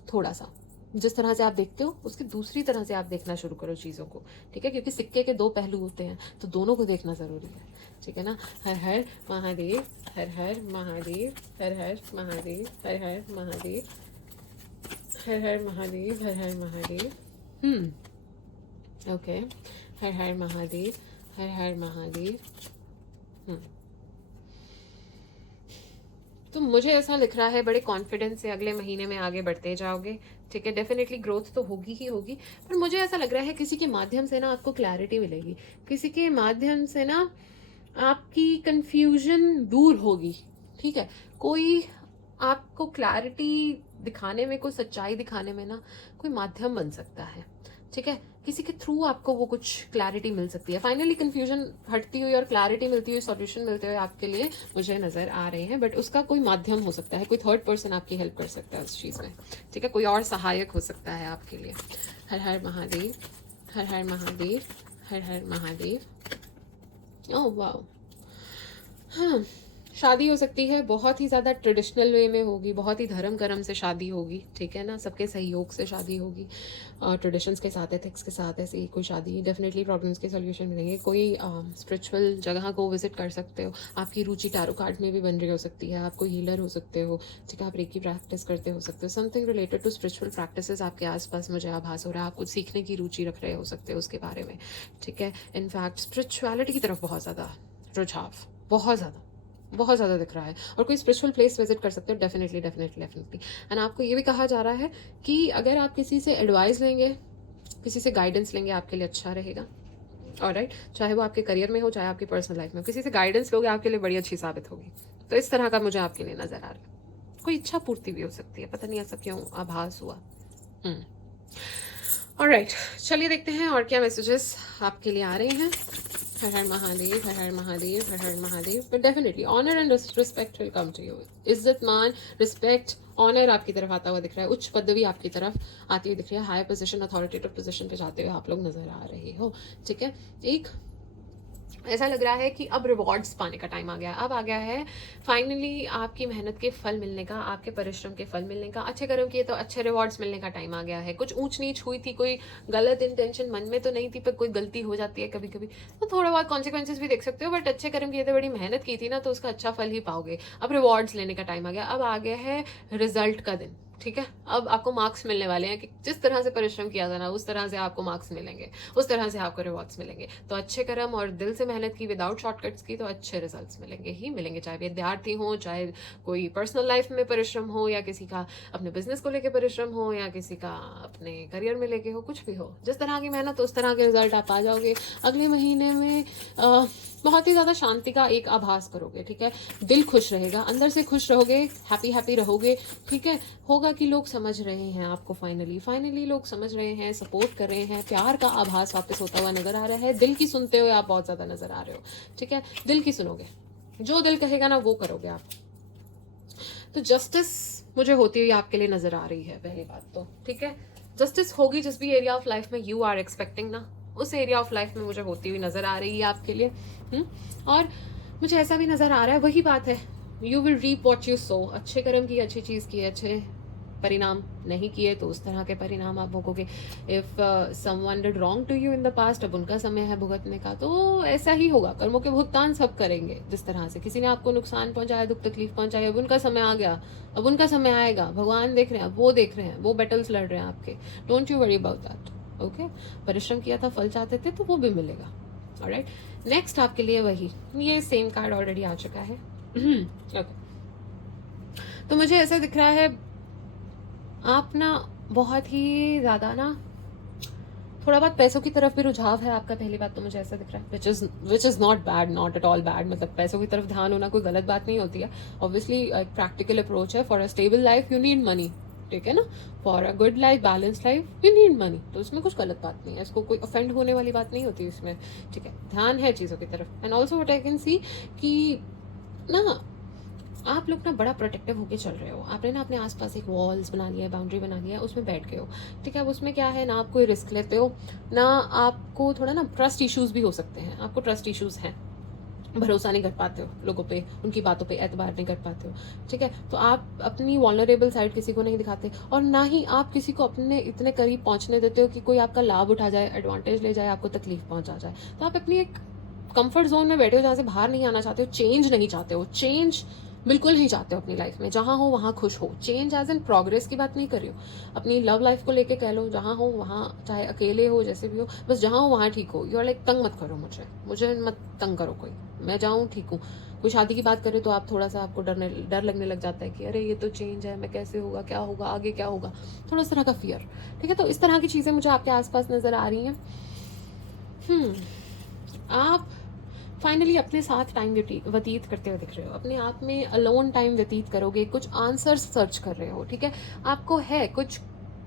थोड़ा सा। जिस तरह से आप देखते हो उसकी दूसरी तरह से आप देखना शुरू करो चीज़ों को, ठीक है। क्योंकि सिक्के के दो पहलू होते हैं, तो दोनों को देखना ज़रूरी है, ठीक है ना। हर हर महादेव, हर हर महादेव, हर हर महादेव, हर हर महादेव, हर हर महादेव, हर हर महादेव। ओके, हर हर महादेव, हर हर महादेव। तो मुझे ऐसा लिख रहा है बड़े कॉन्फिडेंस से अगले महीने में आगे बढ़ते जाओगे, ठीक है। डेफिनेटली ग्रोथ तो होगी ही होगी, पर मुझे ऐसा लग रहा है किसी के माध्यम से ना आपको क्लैरिटी मिलेगी, किसी के माध्यम से ना आपकी कंफ्यूजन दूर होगी, ठीक है। कोई आपको क्लैरिटी दिखाने में, कोई सच्चाई दिखाने में ना कोई माध्यम बन सकता है, ठीक है। किसी के थ्रू आपको वो कुछ क्लैरिटी मिल सकती है। फाइनली कंफ्यूजन हटती हुई और क्लैरिटी मिलती हुई, सॉल्यूशन मिलते हुए आपके लिए मुझे नज़र आ रहे हैं, बट उसका कोई माध्यम हो सकता है, कोई थर्ड पर्सन आपकी हेल्प कर सकता है उस चीज़ में, ठीक है। कोई और सहायक हो सकता है आपके लिए। हर हर महादेव, हर हर महादेव, हर हर महादेव। ओह वाह। हाँ, शादी हो सकती है, बहुत ही ज़्यादा ट्रेडिशनल वे में होगी, बहुत ही धर्म कर्म से शादी होगी, ठीक है ना, सबके सहयोग से शादी होगी, ट्रेडिशंस के साथ, एथिक्स के साथ ऐसी कोई शादी। डेफिनेटली प्रॉब्लम्स के सॉल्यूशन मिलेंगे। कोई स्पिरिचुअल जगह को विजिट कर सकते हो, आपकी रुचि टैरो कार्ड में भी बन रही हो सकती है, आप कोई हीलर हो सकते हो, ठीक है, आप रेकी प्रैक्टिस करते हो सकते हो, something related to spiritual practices आपके आसपास मुझे आभास हो रहा है। आप कुछ सीखने की रुचि रख रहे हो सकते हो उसके बारे में, ठीक है। इनफैक्ट स्पिरिचुअलिटी की तरफ बहुत ज़्यादा रुझाव, बहुत ज़्यादा दिख रहा है, और कोई स्पिरिचुअल प्लेस विजिट कर सकते हो। Definitely definitely definitely. एंड आपको ये भी कहा जा रहा है कि अगर आप किसी से एडवाइस लेंगे, किसी से गाइडेंस लेंगे, आपके लिए अच्छा रहेगा। ऑलराइट, चाहे वो आपके करियर में हो, चाहे आपकी पर्सनल लाइफ में हो, किसी से गाइडेंस लोगे आपके लिए बड़ी अच्छी साबित होगी। तो इस तरह का मुझे आपके लिए नज़र आ रहा है। कोई इच्छा पूर्ति भी हो सकती है, पता नहीं ऐसा क्यों आभास हुआ। ऑलराइट, चलिए देखते हैं और क्या मैसेजेस आपके लिए आ रहे हैं। हर हर महादेव, हर हर महादेव, हर हर Mahadev. But definitely honour and respect will come to you. इज्जत, मान, रिस्पेक्ट, ऑनर आपकी तरफ आता हुआ दिख रहा है, उच्च पदवी आपकी तरफ आती हुई दिख रही है, हाई पोजीशन, अथॉरिटेटिव पोजीशन पे जाते हुए आप लोग नजर आ रहे हो, ठीक है। एक ऐसा लग रहा है कि अब रिवॉर्ड्स पाने का टाइम आ गया है, अब आ गया है फाइनली आपकी मेहनत के फल मिलने का, आपके परिश्रम के फल मिलने का, अच्छे कर्म किए तो अच्छे रिवॉर्ड्स मिलने का टाइम आ गया है। कुछ ऊंच नीच हुई थी, कोई गलत इंटेंशन मन में तो नहीं थी, पर कोई गलती हो जाती है कभी कभी, तो थोड़ा बहुत कॉन्सिक्वेंसेज भी देख सकते हो, बट अच्छे कर्म किए थे, बड़ी मेहनत की थी ना, तो उसका अच्छा फल ही पाओगे। अब रिवॉर्ड्स लेने का टाइम आ गया, अब आ गया है रिजल्ट का दिन, ठीक है। अब आपको मार्क्स मिलने वाले हैं कि जिस तरह से परिश्रम किया था ना, उस तरह से आपको मार्क्स मिलेंगे, उस तरह से आपको रिवॉर्ड्स मिलेंगे। तो अच्छे कर्म और दिल से मेहनत की, विदाउट शॉर्टकट्स की, तो अच्छे रिजल्ट्स मिलेंगे ही मिलेंगे। चाहे विद्यार्थी हो, चाहे कोई पर्सनल लाइफ में परिश्रम हो, या किसी का अपने बिजनेस को लेकर परिश्रम हो, या किसी का अपने करियर में लेके हो, कुछ भी हो, जिस तरह की मेहनत उस तरह के रिजल्ट आप आ जाओगे। अगले महीने में बहुत ही ज़्यादा शांति का एक आभास करोगे, ठीक है। दिल खुश रहेगा, अंदर से खुश रहोगे, हैप्पी हैप्पी रहोगे, ठीक है। होगा कि लोग समझ रहे हैं आपको, फाइनली लोग समझ रहे हैं, सपोर्ट कर रहे हैं, प्यार का आभास वापस होता हुआ नजर आ रहा है। दिल की सुनते हुए आप बहुत ज़्यादा नजर आ रहे हो, ठीक है। दिल की सुनोगे, जो दिल कहेगा ना वो करोगे आप। तो जस्टिस मुझे होती हुई आपके लिए नजर आ रही है, पहली बात तो, ठीक है। जस्टिस होगी जिस भी एरिया ऑफ लाइफ में यू आर एक्सपेक्टिंग ना, उस एरिया ऑफ लाइफ में मुझे होती हुई नजर आ रही है आपके लिए। और मुझे ऐसा भी नजर आ रहा है, वही बात है, you will reap what you sow. अच्छे कर्म की, अच्छी चीज़ की, अच्छे परिणाम नहीं किए तो उस तरह के परिणाम आप भोगोगे। If someone did wrong to you in the past, अब उनका समय है भुगतने का, तो ऐसा ही होगा। कर्मों के भुगतान सब करेंगे। जिस तरह से किसी ने आपको नुकसान पहुंचाया, दुख तकलीफ पहुंचाया, अब उनका समय आ गया, अब उनका समय आएगा। भगवान देख रहे हैं, वो देख रहे हैं, वो बैटल्स लड़ रहे हैं आपके। Don't you worry about that, okay. परिश्रम किया था, फल चाहते थे, तो वो भी मिलेगा। ऑलराइट, नेक्स्ट आपके लिए वही, ये सेम कार्ड ऑलरेडी आ चुका है। ओके, तो मुझे ऐसा दिख रहा है आप ना बहुत ही ज़्यादा ना, थोड़ा बहुत पैसों की तरफ भी रुझाव है आपका। पहली बात तो मुझे ऐसा दिख रहा है, which is not bad, not at all bad. मतलब पैसों की तरफ ध्यान होना कोई गलत बात नहीं होती है। ऑब्वियसली एक प्रैक्टिकल अप्रोच है। For a stable life you need money, ठीक है ना। For a good life, balance life, you need money. तो इसमें कुछ गलत बात नहीं है, इसको कोई ऑफेंड होने वाली बात नहीं होती इसमें, ठीक है। ध्यान है चीज़ों की तरफ। And also what I can सी कि ना आप लोग ना बड़ा प्रोटेक्टिव होके चल रहे हो। आपने ना अपने आसपास एक वॉल्स बना लिया है, बाउंड्री बना लिया है, उसमें बैठ गए हो, ठीक है। अब उसमें क्या है ना, आप कोई रिस्क लेते हो ना, आपको थोड़ा ना ट्रस्ट इश्यूज भी हो सकते हैं। आपको ट्रस्ट इश्यूज हैं, भरोसा नहीं कर पाते हो लोगों पे, उनकी बातों पे एतबार नहीं कर पाते हो, ठीक है। तो आप अपनी वल्नरेबल साइड किसी को नहीं दिखाते, और ना ही आप किसी को अपने इतने करीब पहुंचने देते हो कि कोई आपका लाभ उठा जाए, एडवांटेज ले जाए, आपको तकलीफ पहुंचा जाए। तो आप अपनी एक कंफर्ट जोन में बैठे हो, जहाँ से बाहर नहीं आना चाहते हो, चेंज नहीं चाहते हो। चेंज बिल्कुल नहीं चाहते हो अपनी लाइफ में, जहाँ हो वहाँ खुश हो। चेंज एज एन प्रोग्रेस की बात नहीं कर रही हूँ, अपनी लव लाइफ को लेके कह लो, जहाँ हो वहाँ, चाहे अकेले हो जैसे भी हो, बस जहाँ हो वहाँ ठीक हो। यू आर लाइक तंग मत करो मुझे मत तंग करो कोई, मैं जाऊँ ठीक हूँ। कोई शादी की बात करे तो आप थोड़ा सा, आपको डर लगने लग जाता है कि अरे ये तो चेंज है, मैं कैसे होगा, क्या होगा आगे, क्या होगा, थोड़ा इस तरह का फियर। ठीक है, तो इस तरह की चीज़ें मुझे आपके आसपास नज़र आ रही हैं। आप फाइनली अपने साथ टाइम व्यतीत करते हुए दिख रहे हो, अपने आप में अलोन टाइम व्यतीत करोगे, कुछ आंसर्स सर्च कर रहे हो। ठीक है, आपको है कुछ,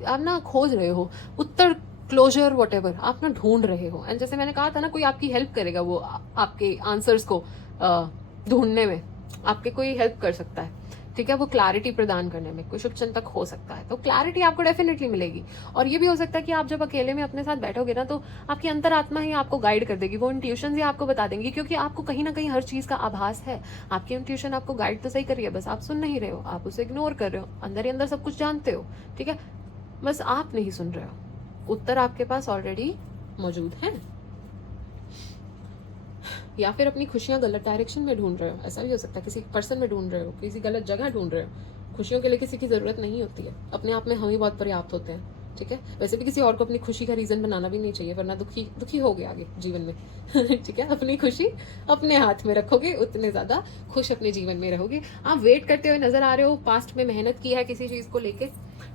आप ना खोज रहे हो उत्तर, क्लोजर, वट एवर आप ना ढूंढ रहे हो। एंड जैसे मैंने कहा था ना, कोई आपकी हेल्प करेगा, वो आपके आंसर्स को ढूंढने में आपके कोई हेल्प कर सकता है। ठीक है, वो क्लैरिटी प्रदान करने में कोई शुभचिंतक हो सकता है, तो क्लैरिटी आपको डेफिनेटली मिलेगी। और ये भी हो सकता है कि आप जब अकेले में अपने साथ बैठोगे ना, तो आपकी अंतरात्मा ही आपको गाइड कर देगी, वो इंट्यूशन ही आपको बता देंगी, क्योंकि आपको कहीं ना कहीं हर चीज़ का आभास है। आपकी इंट्यूशन आपको गाइड तो सही कर रही है, बस आप सुन नहीं रहे हो, आप उसे इग्नोर कर रहे हो। अंदर ही अंदर सब कुछ जानते हो, ठीक है, बस आप नहीं सुन रहे हो। उत्तर आपके पास ऑलरेडी मौजूद है। या फिर अपनी खुशियां गलत डायरेक्शन में ढूंढ रहे हो, ऐसा भी हो सकता है, किसी पर्सन में ढूंढ रहे हो, किसी गलत जगह ढूंढ रहे हो। खुशियों के लिए किसी की ज़रूरत नहीं होती है, अपने आप में हम ही बहुत पर्याप्त होते हैं। ठीक है, वैसे भी किसी और को अपनी खुशी का रीज़न बनाना भी नहीं चाहिए, वरना दुखी हो गया आगे जीवन में। ठीक है, अपनी खुशी अपने हाथ में रखोगे, उतने ज़्यादा खुश अपने जीवन में रहोगे। आप वेट करते हुए नजर आ रहे हो, पास्ट में मेहनत की है किसी चीज़ को लेके,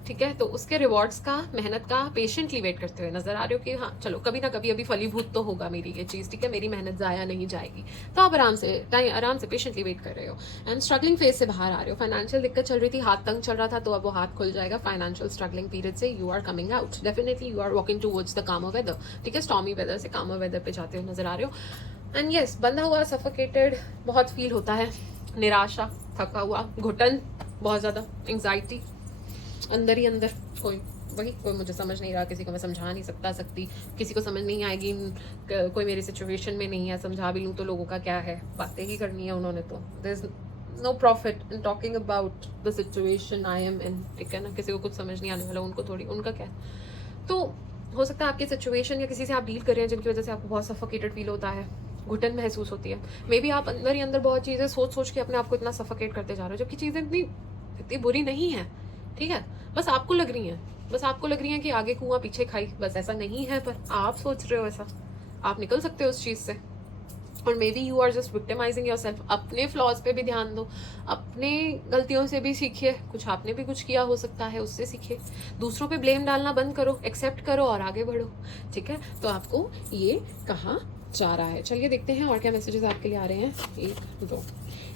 ठीक है, तो उसके रिवॉर्ड्स का, मेहनत का पेशेंटली वेट करते हुए नजर आ रहे हो कि हाँ चलो कभी ना कभी अभी फलीभूत तो होगा मेरी ये चीज़, ठीक है, मेरी मेहनत ज़ाया नहीं जाएगी। तो आप आराम से पेशेंटली वेट कर रहे हो एंड स्ट्रगलिंग फेज से बाहर आ रहे हो। फाइनेंशियल दिक्कत चल रही थी, हाथ तंग चल रहा था, तो अब वो हाथ खुल जाएगा। फाइनेंशियल स्ट्रगलिंग पीरियड से you are coming out, definitely you are walking towards the calmer weather. ठीक है, स्टॉर्मी वेदर से कामर वेदर पे जाते हुए नजर आ रहे हो। एंड यस, बंधा हुआ, सफोकेटेड बहुत फील होता है, निराशा, थका हुआ, घुटन, बहुत ज़्यादा एंग्जाइटी अंदर ही अंदर। कोई मुझे समझ नहीं रहा, किसी को मैं समझा नहीं सकती, किसी को समझ नहीं आएगी, कोई मेरी सिचुएशन में नहीं है, समझा भी लूँ तो लोगों का क्या है, बातें ही करनी है उन्होंने, तो there is no profit in talking about the situation I am in. ठीक है ना, किसी को कुछ समझ नहीं आने वाला, उनको थोड़ी, उनका क्या। तो हो सकता है आपकी सिचुएशन या किसी से आप डील कर रहे हैं जिनकी वजह से आपको बहुत सफोकेटेड फील होता है, घुटन महसूस होती है। मे बी आप अंदर ही अंदर बहुत चीज़ें सोच के अपने आप को इतना सफोकेट करते जा रहे हो, जबकि चीज़ें इतनी बुरी नहीं है। ठीक है, बस आपको लग रही हैं कि आगे कुआं पीछे खाई, बस ऐसा नहीं है, पर आप सोच रहे हो ऐसा। आप निकल सकते हो उस चीज़ से, और maybe you are just victimising yourself. अपने फ्लॉज पे भी ध्यान दो, अपने गलतियों से भी सीखिए, कुछ आपने भी कुछ किया हो सकता है, उससे सीखिए। दूसरों पे ब्लेम डालना बंद करो, एक्सेप्ट करो और आगे बढ़ो। ठीक है, तो आपको ये कहा जा रहा है। चलिए देखते हैं और क्या मैसेजेस आपके लिए आ रहे हैं। 1 2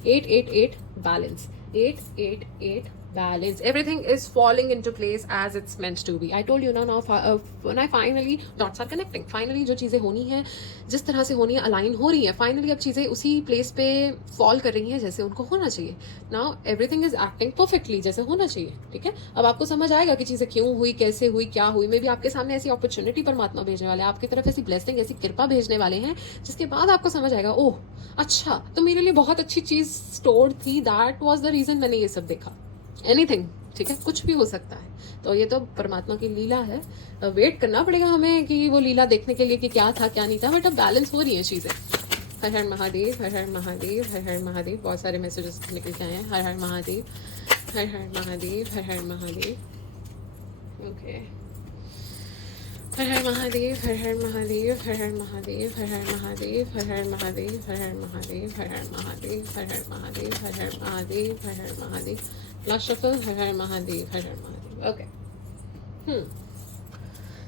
888 balance, 888 balance, everything is falling into place as it's meant to be. I told you now when I finally dots are connecting, finally जो चीज़ें होनी है, जिस तरह से होनी है, अलाइन हो रही है, फाइनली अब चीज़ें उसी प्लेस पे फॉल कर रही हैं जैसे उनको होना चाहिए। Now everything is acting perfectly जैसे होना चाहिए। ठीक है, अब आपको समझ आएगा कि चीज़ें क्यों हुई, कैसे हुई, क्या हुई। मे बी आपके सामने ऐसी अपॉर्चुनिटी परमात्मा भेजने वाले हैं, आपकी तरफ ऐसी ब्लेसिंग, ऐसी कृपा भेजने वाले हैं, जिसके बाद आपको समझ आएगा, ओह अच्छा, तो मेरे लिए बहुत अच्छी चीज़ स्टोर्ड थी, दैट वॉज द रीज़न मैंने ये सब देखा। एनीथिंग, ठीक है, कुछ भी हो सकता है। तो ये तो परमात्मा की लीला है, वेट करना पड़ेगा हमें कि वो लीला देखने के लिए कि क्या था क्या नहीं था, बट अब बैलेंस हो रही है चीज़ें। हर हर महादेव, हर हर महादेव, हर हर महादेव। बहुत सारे मैसेजेस निकल के आए हैं। हर हर महादेव, हर हर महादेव, हर हर महादेव। ओके, हर हर महादेव, हर हर महादेव, हर हर महादेव, हर हर महादेव, हर हर महादेव, हर हर महादेव, हर हर महादेव, हर हर महादेव, हर हर महादेव, हर हर महादेव। लास्ट शफल, हर हर महादेव, हर हर महादेव। ओके,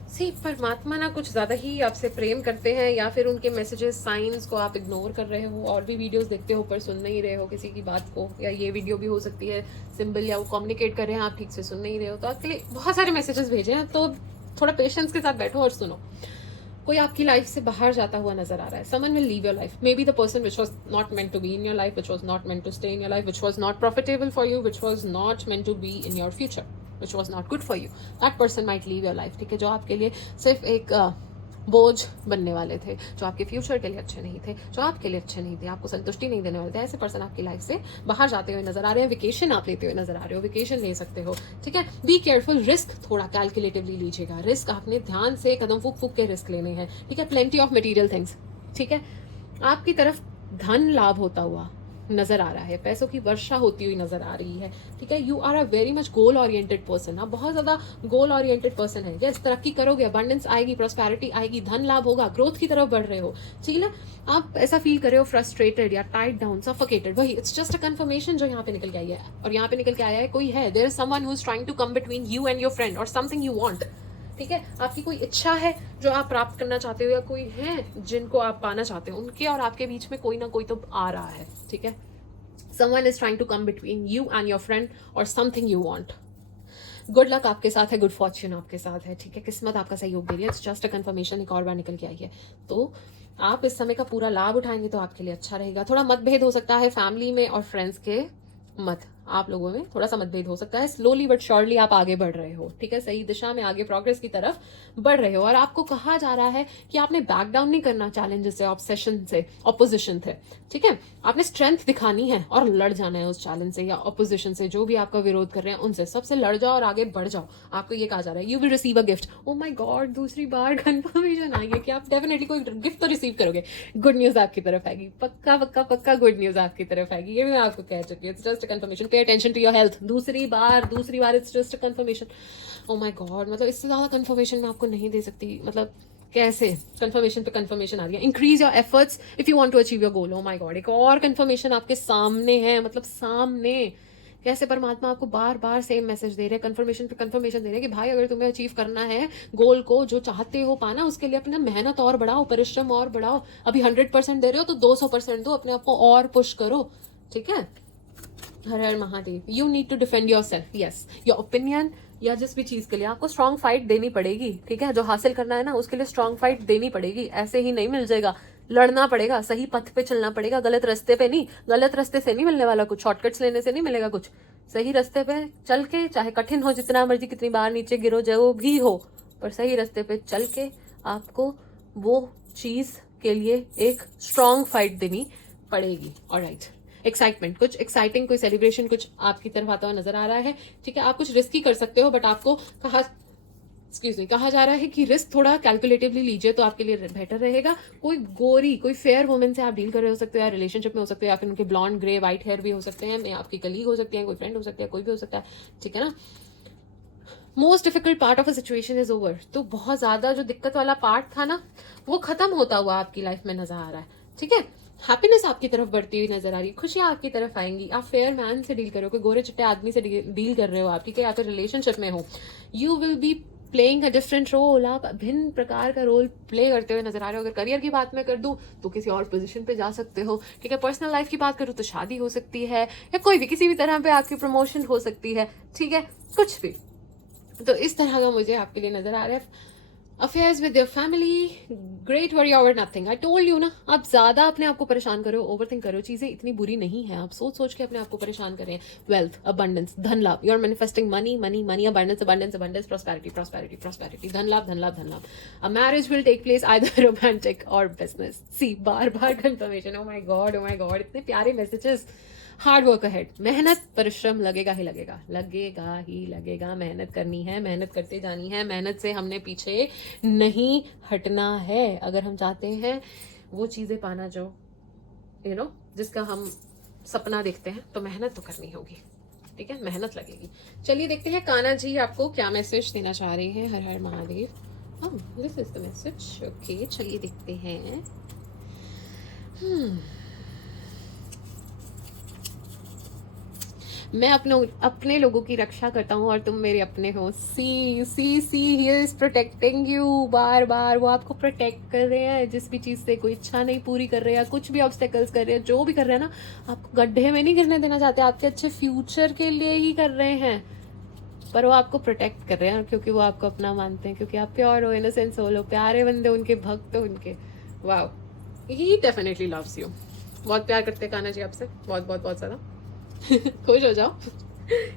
सी परमात्मा ना कुछ ज़्यादा ही आपसे प्रेम करते हैं, या फिर उनके मैसेजेस, साइंस को आप इग्नोर कर रहे हो, और भी वीडियोस देखते हो पर सुन नहीं रहे हो किसी की बात को, या ये वीडियो भी हो सकती है सिंबल, या वो कम्युनिकेट कर रहे हैं, आप ठीक से सुन नहीं रहे हो। तो आपके लिए बहुत सारे मैसेजेस भेजे हैं, तो थोड़ा पेशेंस के साथ बैठो और सुनो। कोई आपकी लाइफ से बाहर जाता हुआ नजर आ रहा है। Someone will leave your life, maybe the person which was not meant to be in your life, which was not meant to stay in your life, which was not profitable for you, which was not meant to be in your future, which was not good for you, that person might leave your life. ठीक है, जो आपके लिए सिर्फ एक बोझ बनने वाले थे, जो आपके फ्यूचर के लिए अच्छे नहीं थे, जो आपके लिए अच्छे नहीं थे, आपको संतुष्टि नहीं देने वाले थे, ऐसे पर्सन आपकी लाइफ से बाहर जाते हुए नजर आ रहे हैं। वेकेशन आप लेते हुए नजर आ रहे हो, वेकेशन ले सकते हो। ठीक है, बी केयरफुल, रिस्क थोड़ा कैलकुलेटिवली लीजिएगा, रिस्क आपने ध्यान से कदम फूक के रिस्क लेने हैं। ठीक है, प्लेंटी ऑफ मटीरियल थिंग्स। ठीक है, आपकी तरफ धन लाभ होता हुआ नज़र आ रहा है, पैसों की वर्षा होती हुई नज़र आ रही है, ठीक है। You are a very much goal oriented person, आप बहुत ज़्यादा गोल ओरिएंटेड पर्सन है। यस, तरक्की करोगे, अबंडेंस आएगी, प्रॉस्पेरिटी आएगी, धन लाभ होगा, ग्रोथ की तरफ बढ़ रहे हो, ठीक है। आप ऐसा फील कर रहे हो फ्रस्ट्रेटेड या टाइड डाउन, सफोकेटेड, वही इट्स जस्ट अ कंफर्मेशन जो यहाँ पे निकल के आई है। और यहाँ पे निकल के आया है कोई है, there is someone who is trying to come between you and your friend or something you want, ठीक है। आपकी कोई इच्छा है जो आप प्राप्त करना चाहते हो, या कोई है जिनको आप पाना चाहते हो, उनके और आपके बीच में कोई ना कोई तो आ रहा है, ठीक है। someone is trying to come between you and your friend or something you want. Good luck आपके साथ है, गुड फॉर्च्यून आपके साथ है, ठीक है। किस्मत आपका सहयोग दे रही है, इट्स जस्ट अ कंफर्मेशन, एक और बार निकल के आई है। तो आप इस समय का पूरा लाभ उठाएंगे तो आपके लिए अच्छा रहेगा। थोड़ा मतभेद हो सकता है फैमिली में और फ्रेंड्स के आप लोगों में थोड़ा सा मतभेद हो सकता है। स्लोली बट श्योरली आप आगे बढ़ रहे हो, ठीक है, सही दिशा में आगे प्रोग्रेस की तरफ बढ़ रहे हो। और आपको कहा जा रहा है कि आपने बैक डाउन नहीं करना चैलेंजेस से, ऑब्सेशन से, ऑपोजिशन थे, ठीक है। आपने स्ट्रेंथ दिखानी है और लड़ जाना है उस चैलेंज से या ऑपोजिशन से, जो भी आपका विरोध कर रहे हैं उनसे, सबसे लड़ जाओ और आगे बढ़ जाओ। आपको ये कहा जा रहा है, you will receive a gift. O my God, दूसरी बार कंफर्मेशन आई है कि आप डेफिनेटली कोई गिफ्ट तो रिसीव करोगे। गुड न्यूज आपकी तरफ आएगी, पक्का पक्का पक्का गुड न्यूज आपकी तरफ आएगी, ये भी मैं आपको कह चुकी हूँ। It's just a confirmation, pay attention to your health. दूसरी बार it's just a confirmation. Oh my God, मतलब इससे ज्यादा कंफर्मेशन मैं आपको नहीं दे सकती। मतलब कैसे कंफर्मेशन पे कंफर्मेशन आ रही है। Increase your efforts if you want to achieve your goal. Oh my god, एक और कंफर्मेशन आपके सामने है, मतलब सामने। कैसे परमात्मा आपको बार बार सेम मैसेज दे रहे हैं, कंफर्मेशन पे कंफर्मेशन दे रहे हैं कि भाई अगर तुम्हें अचीव करना है गोल को, जो चाहते हो पाना, उसके लिए अपना मेहनत और बढ़ाओ, परिश्रम और बढ़ाओ। अभी 100% दे रहे हो तो 200% दो, अपने आप को और पुश करो, ठीक है। हर हर Mahadev. You need to defend yourself, yes, your opinion या जिस भी चीज के लिए आपको स्ट्रांग फाइट देनी पड़ेगी, ठीक है। जो हासिल करना है ना, उसके लिए स्ट्रांग फाइट देनी पड़ेगी, ऐसे ही नहीं मिल जाएगा, लड़ना पड़ेगा, सही पथ पे चलना पड़ेगा, गलत रास्ते पे नहीं। गलत रास्ते से नहीं मिलने वाला कुछ, शॉर्टकट्स लेने से नहीं मिलेगा कुछ। सही रास्ते पे चल के, चाहे कठिन हो, जितना मर्जी कितनी बार नीचे गिरो, जो भी हो, पर सही रास्ते पे चल के आपको वो चीज के लिए एक स्ट्रांग फाइट देनी पड़ेगी। ऑलराइट, एक्साइटमेंट, कुछ एक्साइटिंग, कोई सेलिब्रेशन कुछ आपकी तरफ आता हुआ नजर आ रहा है, ठीक है। आप कुछ रिस्की कर सकते हो, बट आपको कहा जा रहा है कि रिस्क थोड़ा कैलकुलेटिवली लीजिए तो आपके लिए बेटर रहेगा। कोई गोरी, कोई फेयर वुमेन से आप डील कर रहे हो सकते हो, या रिलेशनशिप में हो सकते हो, या फिर उनके ब्लॉन्ड ग्रे वाइट हेयर भी हो सकते हैं, या आपकी कलीग हो सकती है, कोई फ्रेंड हो सकता है, कोई भी हो सकता है, ठीक है ना। Most difficult part of a situation is over. तो बहुत ज्यादा जो दिक्कत वाला पार्ट था ना, वो खत्म होता हुआ आपकी लाइफ में नजर आ रहा है, ठीक है। हैप्पीनेस आपकी तरफ बढ़ती हुई नजर आ रही है, खुशियां आपकी तरफ आएंगी। आप फेयर मैन से डील कर रहे हो, कोई गोरे चिट्टे आदमी से डील कर रहे हो आप, ठीक है, या फिर रिलेशनशिप में हो, you will be playing a different role. आप भिन्न प्रकार का रोल प्ले करते हुए नजर आ रहे हो। अगर करियर की बात मैं कर दूं तो किसी और पोजीशन पे जा सकते हो, ठीक है। पर्सनल लाइफ की बात करूं तो शादी हो सकती है, या कोई भी किसी भी तरह पे आपकी प्रमोशन हो सकती है, ठीक है, कुछ भी। तो इस तरह का मुझे आपके लिए नजर आ रहा है। Affairs with your family, great worry over nothing. I told you ना, आप ज्यादा अपने आप को परेशान करो, ओवरथिंक करो, चीजें इतनी बुरी नहीं है, आप सोच सोच के अपने आप को परेशान कर रहे हैं। वेल्थ, अबंडेंस, धन लाभ, you are manifesting money money money, abundance abundance abundance, prosperity prosperity prosperity, धन लाभ धन लाभ धन लाभ। A marriage will take place either romantic or business. See, बार बार confirmation. Oh my God, oh my God, इतने प्यारे मैसेजेस। हार्ड वर्क अहेड, मेहनत परिश्रम लगेगा ही लगेगा, लगेगा ही लगेगा। मेहनत करनी है, मेहनत करते जानी है, मेहनत से हमने पीछे नहीं हटना है। अगर हम चाहते हैं वो चीज़ें पाना जो जिसका हम सपना देखते हैं, तो मेहनत तो करनी होगी, ठीक है, मेहनत लगेगी। चलिए देखते हैं कान्हा जी आपको क्या मैसेज देना चाह रहे हैं। हर हर Mahadev. This is the message, okay, चलिए देखते हैं। मैं अपने लोगों की रक्षा करता हूँ और तुम मेरे अपने हो। सी सी सी, ही इज प्रोटेक्टिंग यू। बार बार वो आपको प्रोटेक्ट कर रहे हैं, जिस भी चीज़ से कोई इच्छा नहीं पूरी कर रहे हैं, कुछ भी ऑब्स्टेकल्स कर रहे हैं, जो भी कर रहे हैं ना, आपको गड्ढे में नहीं गिरने देना चाहते, आपके अच्छे फ्यूचर के लिए ही कर रहे हैं। पर वो आपको प्रोटेक्ट कर रहे हैं क्योंकि वो आपको अपना मानते हैं, क्योंकि आप प्योर हो, इनोसेंस हो, प्यारे बंदे उनके, भक्त हो उनके। वाह, ही डेफिनेटली लव्स यू। बहुत प्यार करते हैं कान्हा जी आपसे, बहुत बहुत बहुत ज़्यादा। खुश हो जाओ,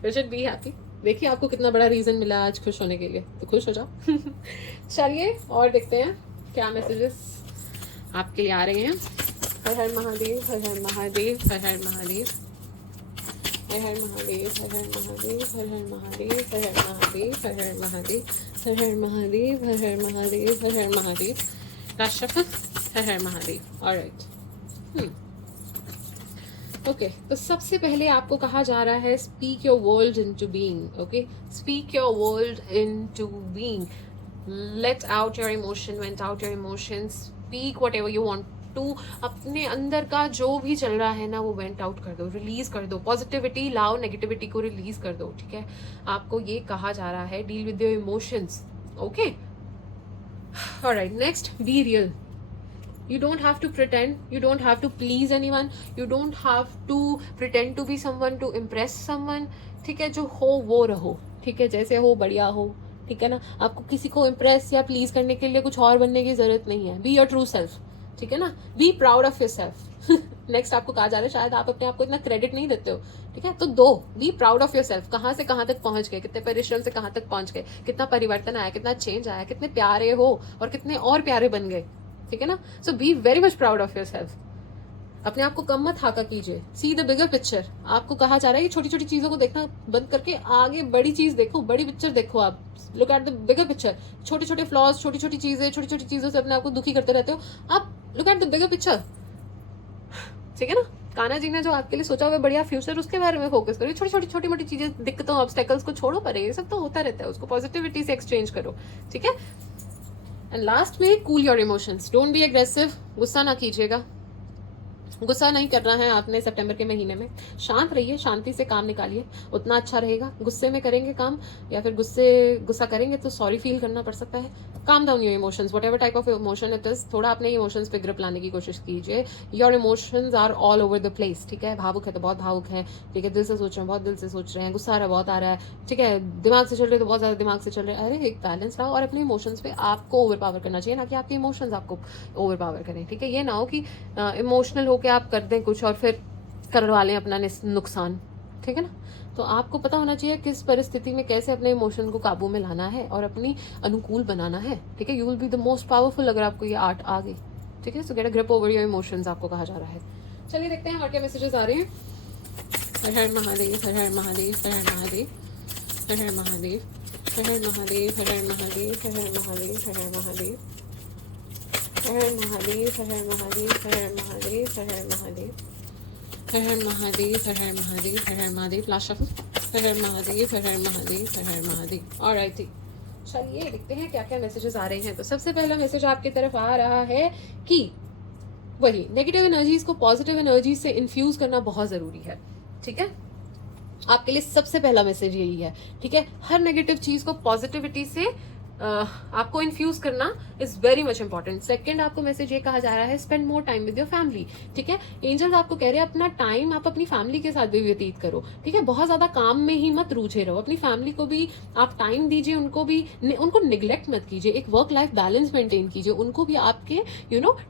यू शुड बी हैप्पी। देखिए आपको कितना बड़ा रीजन मिला आज खुश होने के लिए, तो खुश हो जाओ। चलिए और देखते हैं क्या मैसेजेस आपके लिए आ रहे हैं। हर हर महादेव, हर हर महादेव, हर हर महादेव, हर हर महादेव, हर हर महादेव, हर हर महादेव, हर हर महादेव, हर हर महादेव, हर हर महादेव, हर हर महादेव, हर हर महादेव। राष्ट्रपति हर हर महादेव। ऑलराइट, ओके तो सबसे पहले आपको कहा जा रहा है speak your world into being. Okay, speak your world into being. Let out your emotion, vent out your emotions, speak whatever you want to. अपने अंदर का जो भी चल रहा है ना वो वेंट आउट कर दो, रिलीज कर दो. पॉजिटिविटी लाओ, नेगेटिविटी को रिलीज कर दो. ठीक है, आपको ये कहा जा रहा है deal with your emotions. Okay, alright, next, be real. You don't have to pretend, you don't have to please anyone, you don't have to pretend to be someone to impress someone. ठीक है, जो हो वो रहो. ठीक है, जैसे हो बढ़िया हो. ठीक है ना, आपको किसी को इम्प्रेस या प्लीज करने के लिए कुछ और बनने की जरूरत नहीं है. Be your true self. ठीक है ना, be proud of your self. Next आपको कहा जा रहा है, शायद आप अपने आप को इतना क्रेडिट नहीं देते हो. ठीक है, तो दो, be proud of your self. कहाँ से कहाँ तक पहुंच गए, कितने परिश्रम से कहाँ तक पहुंच गए, कितना परिवर्तन आया, कितना चेंज आया, कितने प्यारे हो और कितने और प्यारे बन गए. ठीक है ना, so be very much proud of yourself. अपने आप को कम मत हाका कीजिए. See the bigger picture. आपको कहा जा रहा है कि छोटी छोटी चीजों को देखना बंद करके आगे बड़ी चीज देखो, बड़ी पिक्चर देखो. आप look at the bigger picture. छोटे छोटे फ्लॉज, छोटी छोटी चीजों से अपने आप को दुखी करते रहते हो. आप look at the bigger picture. ठीक है ना, कान्हा जी ने जो आपके लिए सोचा हुआ बढ़िया फ्यूचर, उसके बारे में फोकस करो. छोटी मोटी चीजें, दिक्कतों, ऑब्स्टेकल्स को छोड़ो, पर ये सब तो होता रहता है, उसको पॉजिटिविटी से एक्सचेंज करो. ठीक है, एंड लास्ट में cool your emotions. Don't be aggressive. गुस्सा ना कीजिएगा. गुस्सा नहीं करना है आपने सितंबर के महीने में. शांत रहिए, शांति से काम निकालिए, उतना अच्छा रहेगा. गुस्से में करेंगे काम या फिर गुस्सा करेंगे तो सॉरी फील करना पड़ सकता है. Calm down your emotions, whatever type of emotion it is. थोड़ा अपने इमोशंस पे ग्रिप लाने की कोशिश कीजिए. Your emotions are all over the place. ठीक है, भावुक है तो बहुत भावुक है. ठीक है, दिल से सोच रहे हैं, बहुत दिल से सोच रहे हैं. गुस्सा आ रहा है, बहुत आ रहा है. ठीक है, दिमाग से चल रहे तो बहुत ज्यादा दिमाग से चल रहे हैं. अरे एक बैलेंस लाओ और अपने इमोशंस पे आपको ओवर पावर करना चाहिए, ना कि आपके इमोशंस आपको ओवर पावर करें. ठीक है, ये ना हो कि इमोशनल होकर आप कर दें कुछ और फिर करवा लें अपना नुकसान. ठीक है ना, तो आपको पता होना चाहिए किस परिस्थिति में कैसे अपने इमोशन को काबू में लाना है और अपनी अनुकूल बनाना है. ठीक है, you will be the most powerful अगर आपको ये आर्ट आ गई. ठीक है, सो get a grip over your emotions, आपको कहा जा रहा है. चलिए देखते हैं और क्या मैसेजेस आ रहे हैं. हर हर महादेव, हर हर महादेव, हर हर महादेव, हर हर महादेव, हर हर महादेव, हर हर महादेव, हर हर महादेव, हर हर महादेव, हर हर महादेव, हर हर महादेव, हर हर महादेव, हर हर महादेव, हर हर महादेव, हर हर महादेव, हर हर महादेव. लास्ट शब्द, हर हर महादेव, हर हर महादेव, हर हर महादेव. ऑलराइट, चलिए देखते हैं क्या क्या मैसेजेस आ रहे हैं. तो सबसे पहला मैसेज आपकी तरफ आ रहा है कि वही नेगेटिव एनर्जीज को पॉजिटिव एनर्जी से इन्फ्यूज करना बहुत जरूरी है. ठीक है, आपके लिए सबसे पहला मैसेज यही है. ठीक है, हर नेगेटिव चीज को पॉजिटिविटी से आपको इन्फ्यूज करना is very much important. Second, आपको मैसेज ये कहा जा रहा है spend more time with your family. ठीक है, एंजल्स आपको कह रहे हैं अपना टाइम आप अपनी फैमिली के साथ भी व्यतीत करो. ठीक है, बहुत ज्यादा काम में ही मत रूझे रहो. अपनी फैमिली को भी आप टाइम दीजिए, उनको निग्लेक्ट मत कीजिए. एक वर्क लाइफ बैलेंस मेंटेन कीजिए. उनको भी आपके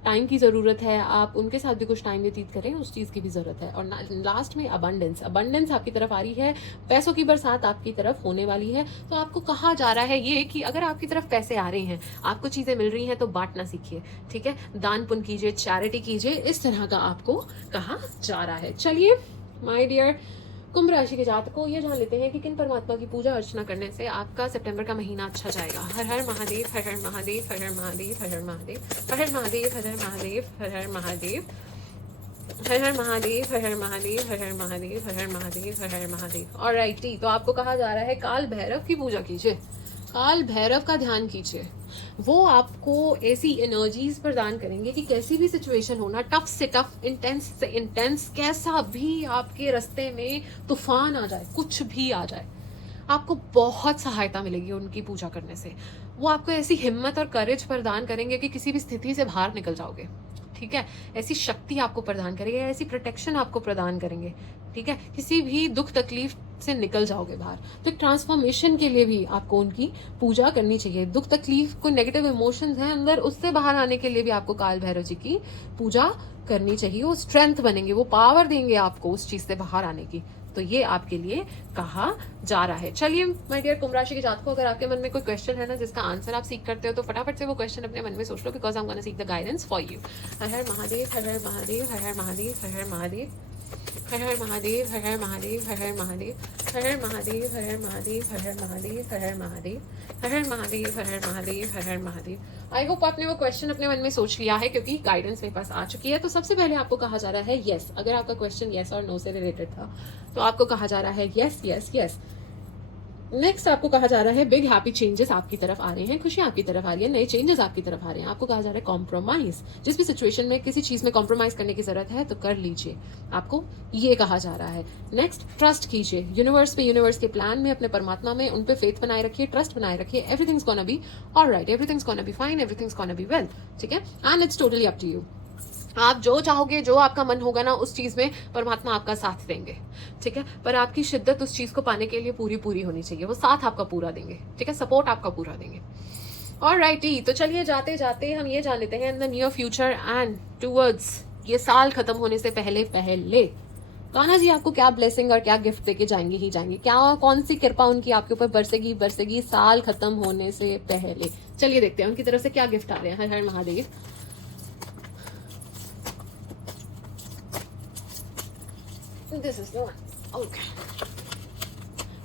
टाइम की जरूरत है. आप उनके साथ भी कुछ टाइम व्यतीत करें, उस चीज की भी जरूरत है. और लास्ट में अबंडेंस आपकी तरफ आ रही है. पैसों की बरसात आपकी तरफ होने वाली है. तो आपको कहा जा रहा है ये कि अगर आपकी तरफ पैसे आ रहे हैं, आपको चीजें मिल रही हैं, तो बांटना सीखिए. ठीक है, दान पुण्य कीजिए, चैरिटी कीजिए. इस तरह का आपको कहा जा रहा है. चलिए माय डियर कुंभ राशि के जातकों, ये जान लेते हैं कि किन परमात्मा की पूजा अर्चना करने से आपका सितंबर का महीना अच्छा जाएगा. हर हर महादेव, हर हर महादेव, हर हर महादेव, हर हर महादेव, हर हर महादेव, हर हर महादेव, हर हर महादेव, हर हर महादेव, हर हर महादेव, हर हर महादेव, हर हर महादेव, हर हर महादेव. ऑलराइटी, तो आपको कहा जा रहा है काल भैरव की पूजा कीजिए. काल भैरव का ध्यान कीजिए. वो आपको ऐसी एनर्जीज प्रदान करेंगे कि कैसी भी सिचुएशन हो ना, टफ से टफ, इंटेंस से इंटेंस, कैसा भी आपके रास्ते में तूफान आ जाए, कुछ भी आ जाए, आपको बहुत सहायता मिलेगी उनकी पूजा करने से. वो आपको ऐसी हिम्मत और करेज प्रदान करेंगे कि किसी भी स्थिति से बाहर निकल जाओगे. ठीक है, ऐसी शक्ति आपको प्रदान करेंगे, ऐसी प्रोटेक्शन आपको प्रदान करेंगे. ठीक है, किसी भी दुख तकलीफ से निकल जाओगे बाहर. तो एक ट्रांसफॉर्मेशन के लिए भी आपको उनकी पूजा करनी चाहिए. दुख तकलीफ, कोई नेगेटिव इमोशंस हैं अंदर, उससे बाहर आने के लिए भी आपको काल भैरव जी की पूजा करनी चाहिए. वो स्ट्रेंथ बनेंगे, वो पावर देंगे आपको उस चीज से बाहर आने की. तो ये आपके लिए कहा जा रहा है. चलिए माय डियर कुंभ राशि के जातकों, अगर आपके मन में कोई क्वेश्चन है ना जिसका आंसर आप सीख करते हो, तो फटाफट से वो क्वेश्चन अपने मन में सोच लो, because I am gonna seek the guidance for you. हर हर महादेव, हर हर महादेव, हर हर महादेव, हर हर महादेव, हर हर महादेव, हर हर महादेव, हर हर महादेव, हर हर महादेव, हर हर महादेव, हर हर महादेव, हर हर महादेव, हर हर महादेव, हर हर महादेव, हर हर महादेव। आई होप आपने वो क्वेश्चन अपने मन में सोच लिया है, क्योंकि गाइडेंस मेरे पास आ चुकी है। तो सबसे पहले आपको कहा जा रहा है यस। अगर आपका क्वेश्चन यस और नो से रिलेटेड था तो आपको कहा जा रहा है यस यस यस। नेक्स्ट आपको कहा जा रहा है बिग हैप्पी चेंजेस आपकी तरफ आ रहे हैं, खुशियां आपकी तरफ आ रही है, नए चेंजेस आपकी तरफ आ रहे हैं। आपको कहा जा रहा है कॉम्प्रोमाइज, जिस भी सिचुएशन में किसी चीज में कॉम्प्रोमाइज करने की जरूरत है तो कर लीजिए, आपको ये कहा जा रहा है। नेक्स्ट, ट्रस्ट कीजिए यूनिवर्स पे, यूनिवर्स के प्लान में, अपने परमात्मा में, उन पे फेथ बनाए रखिए, ट्रस्ट बनाए रखिए। Everything's gonna be alright, everything's gonna be fine, everything's gonna be well, ठीक है। And it's totally up to you. आप जो चाहोगे, जो आपका मन होगा ना, उस चीज में परमात्मा आपका साथ देंगे, ठीक है। पर आपकी शिद्दत उस चीज को पाने के लिए पूरी पूरी होनी चाहिए, वो साथ आपका पूरा देंगे, ठीक है, सपोर्ट आपका पूरा देंगे। ऑलराइटी, तो चलिए जाते जाते हम ये जान लेते हैं in the near future and towards, ये साल खत्म होने से पहले पहले कान्हा जी आपको क्या ब्लेसिंग और क्या गिफ्ट देके जाएंगे ही जाएंगे, क्या कौन सी कृपा उनकी आपके ऊपर बरसेगी बरसेगी साल खत्म होने से पहले। चलिए देखते हैं उनकी तरफ से क्या गिफ्ट आ रहे हैं। हर हर Mahadev. This is the one. Okay.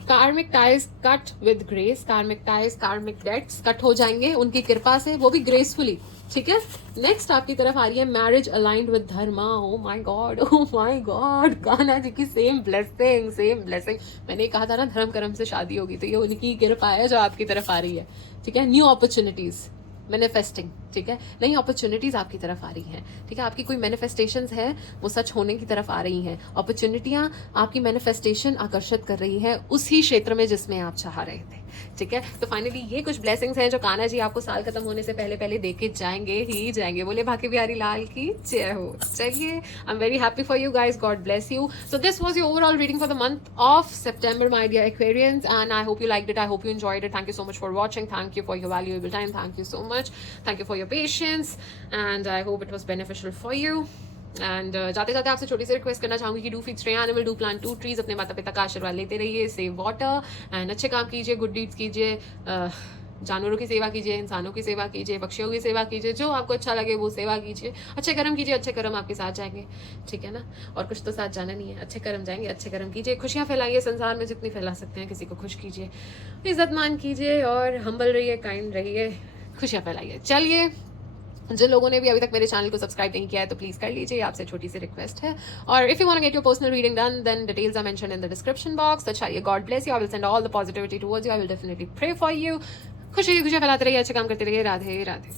Karmic ties cut with grace. Karmic ties, karmic debts cut हो जाएंगे उनकी कृपा से, वो भी ग्रेसफुली, ठीक है। नेक्स्ट आपकी तरफ आ रही है marriage aligned with dharma. Oh my God, oh my God, Kanha ji की सेम ब्लेसिंग, सेम ब्लेसिंग। मैंने कहा था ना धर्म कर्म से शादी होगी, तो ये उनकी कृपा है जो आपकी तरफ आ रही है, ठीक है। न्यू अपॉर्चुनिटीज, मैनिफेस्टिंग, ठीक है, नई अपॉर्चुनिटीज आपकी तरफ आ रही हैं, ठीक है। आपकी कोई मैनिफेस्टेशंस है वो सच होने की तरफ आ रही हैं, अपॉर्चुनिटियां आपकी मैनिफेस्टेशन आकर्षित कर रही है उसी क्षेत्र में जिसमें आप चाह रहे थे, ठीक है। तो फाइनली ये कुछ ब्लेसिंग्स हैं जो कान्हा जी आपको साल खत्म होने से पहले पहले देके जाएंगे ही जाएंगे। बोले भाग्य बिहारी लाल की जय हो। चलिए, I am very happy for you guys, God bless you. So this was your overall reading for the month of September, my dear Aquarians, and I hope you liked it, I hope you enjoyed it. Thank you so much for watching, thank you for your valuable time, thank you so much, thank you for your patience, and I hope it was beneficial for you. And जाते जाते आपसे छोटी सी request करना चाहूंगी कि do feed stay animal, do plant 2 trees, अपने माता पिता का आशीर्वाद लेते रहिए, सेव वाटर एंड अच्छे काम कीजिए, गुड डीड्स कीजिए, जानवरों की सेवा कीजिए, इंसानों की सेवा कीजिए, पक्षियों की सेवा कीजिए, जो आपको अच्छा लगे वो सेवा कीजिए, अच्छे कर्म कीजिए, अच्छे कर्म आपके साथ जाएंगे, ठीक है ना। और कुछ तो साथ जाना नहीं है, अच्छे कर्म जाएंगे, अच्छे कर्म कीजिए, खुशियाँ फैलाइए संसार में जितनी फैला सकते हैं, किसी को खुश कीजिए, इज्जत मान कीजिए और हम्बल रहिए, काइंड रहिए, खुशियाँ फैलाइए। चलिए, जिन लोगों ने भी अभी तक मेरे चैनल को सब्सक्राइब नहीं किया है तो प्लीज़ कर लीजिए, आपसे छोटी सी रिक्वेस्ट है। और if you want to get your personal reading done, then details are mentioned in the description box. तो चाहिए, God bless you, I will send all the positivity towards you, I will definitely pray for you. खुशियाँ फैलाते रहिए, अच्छे काम करते रहिए। राधे राधे।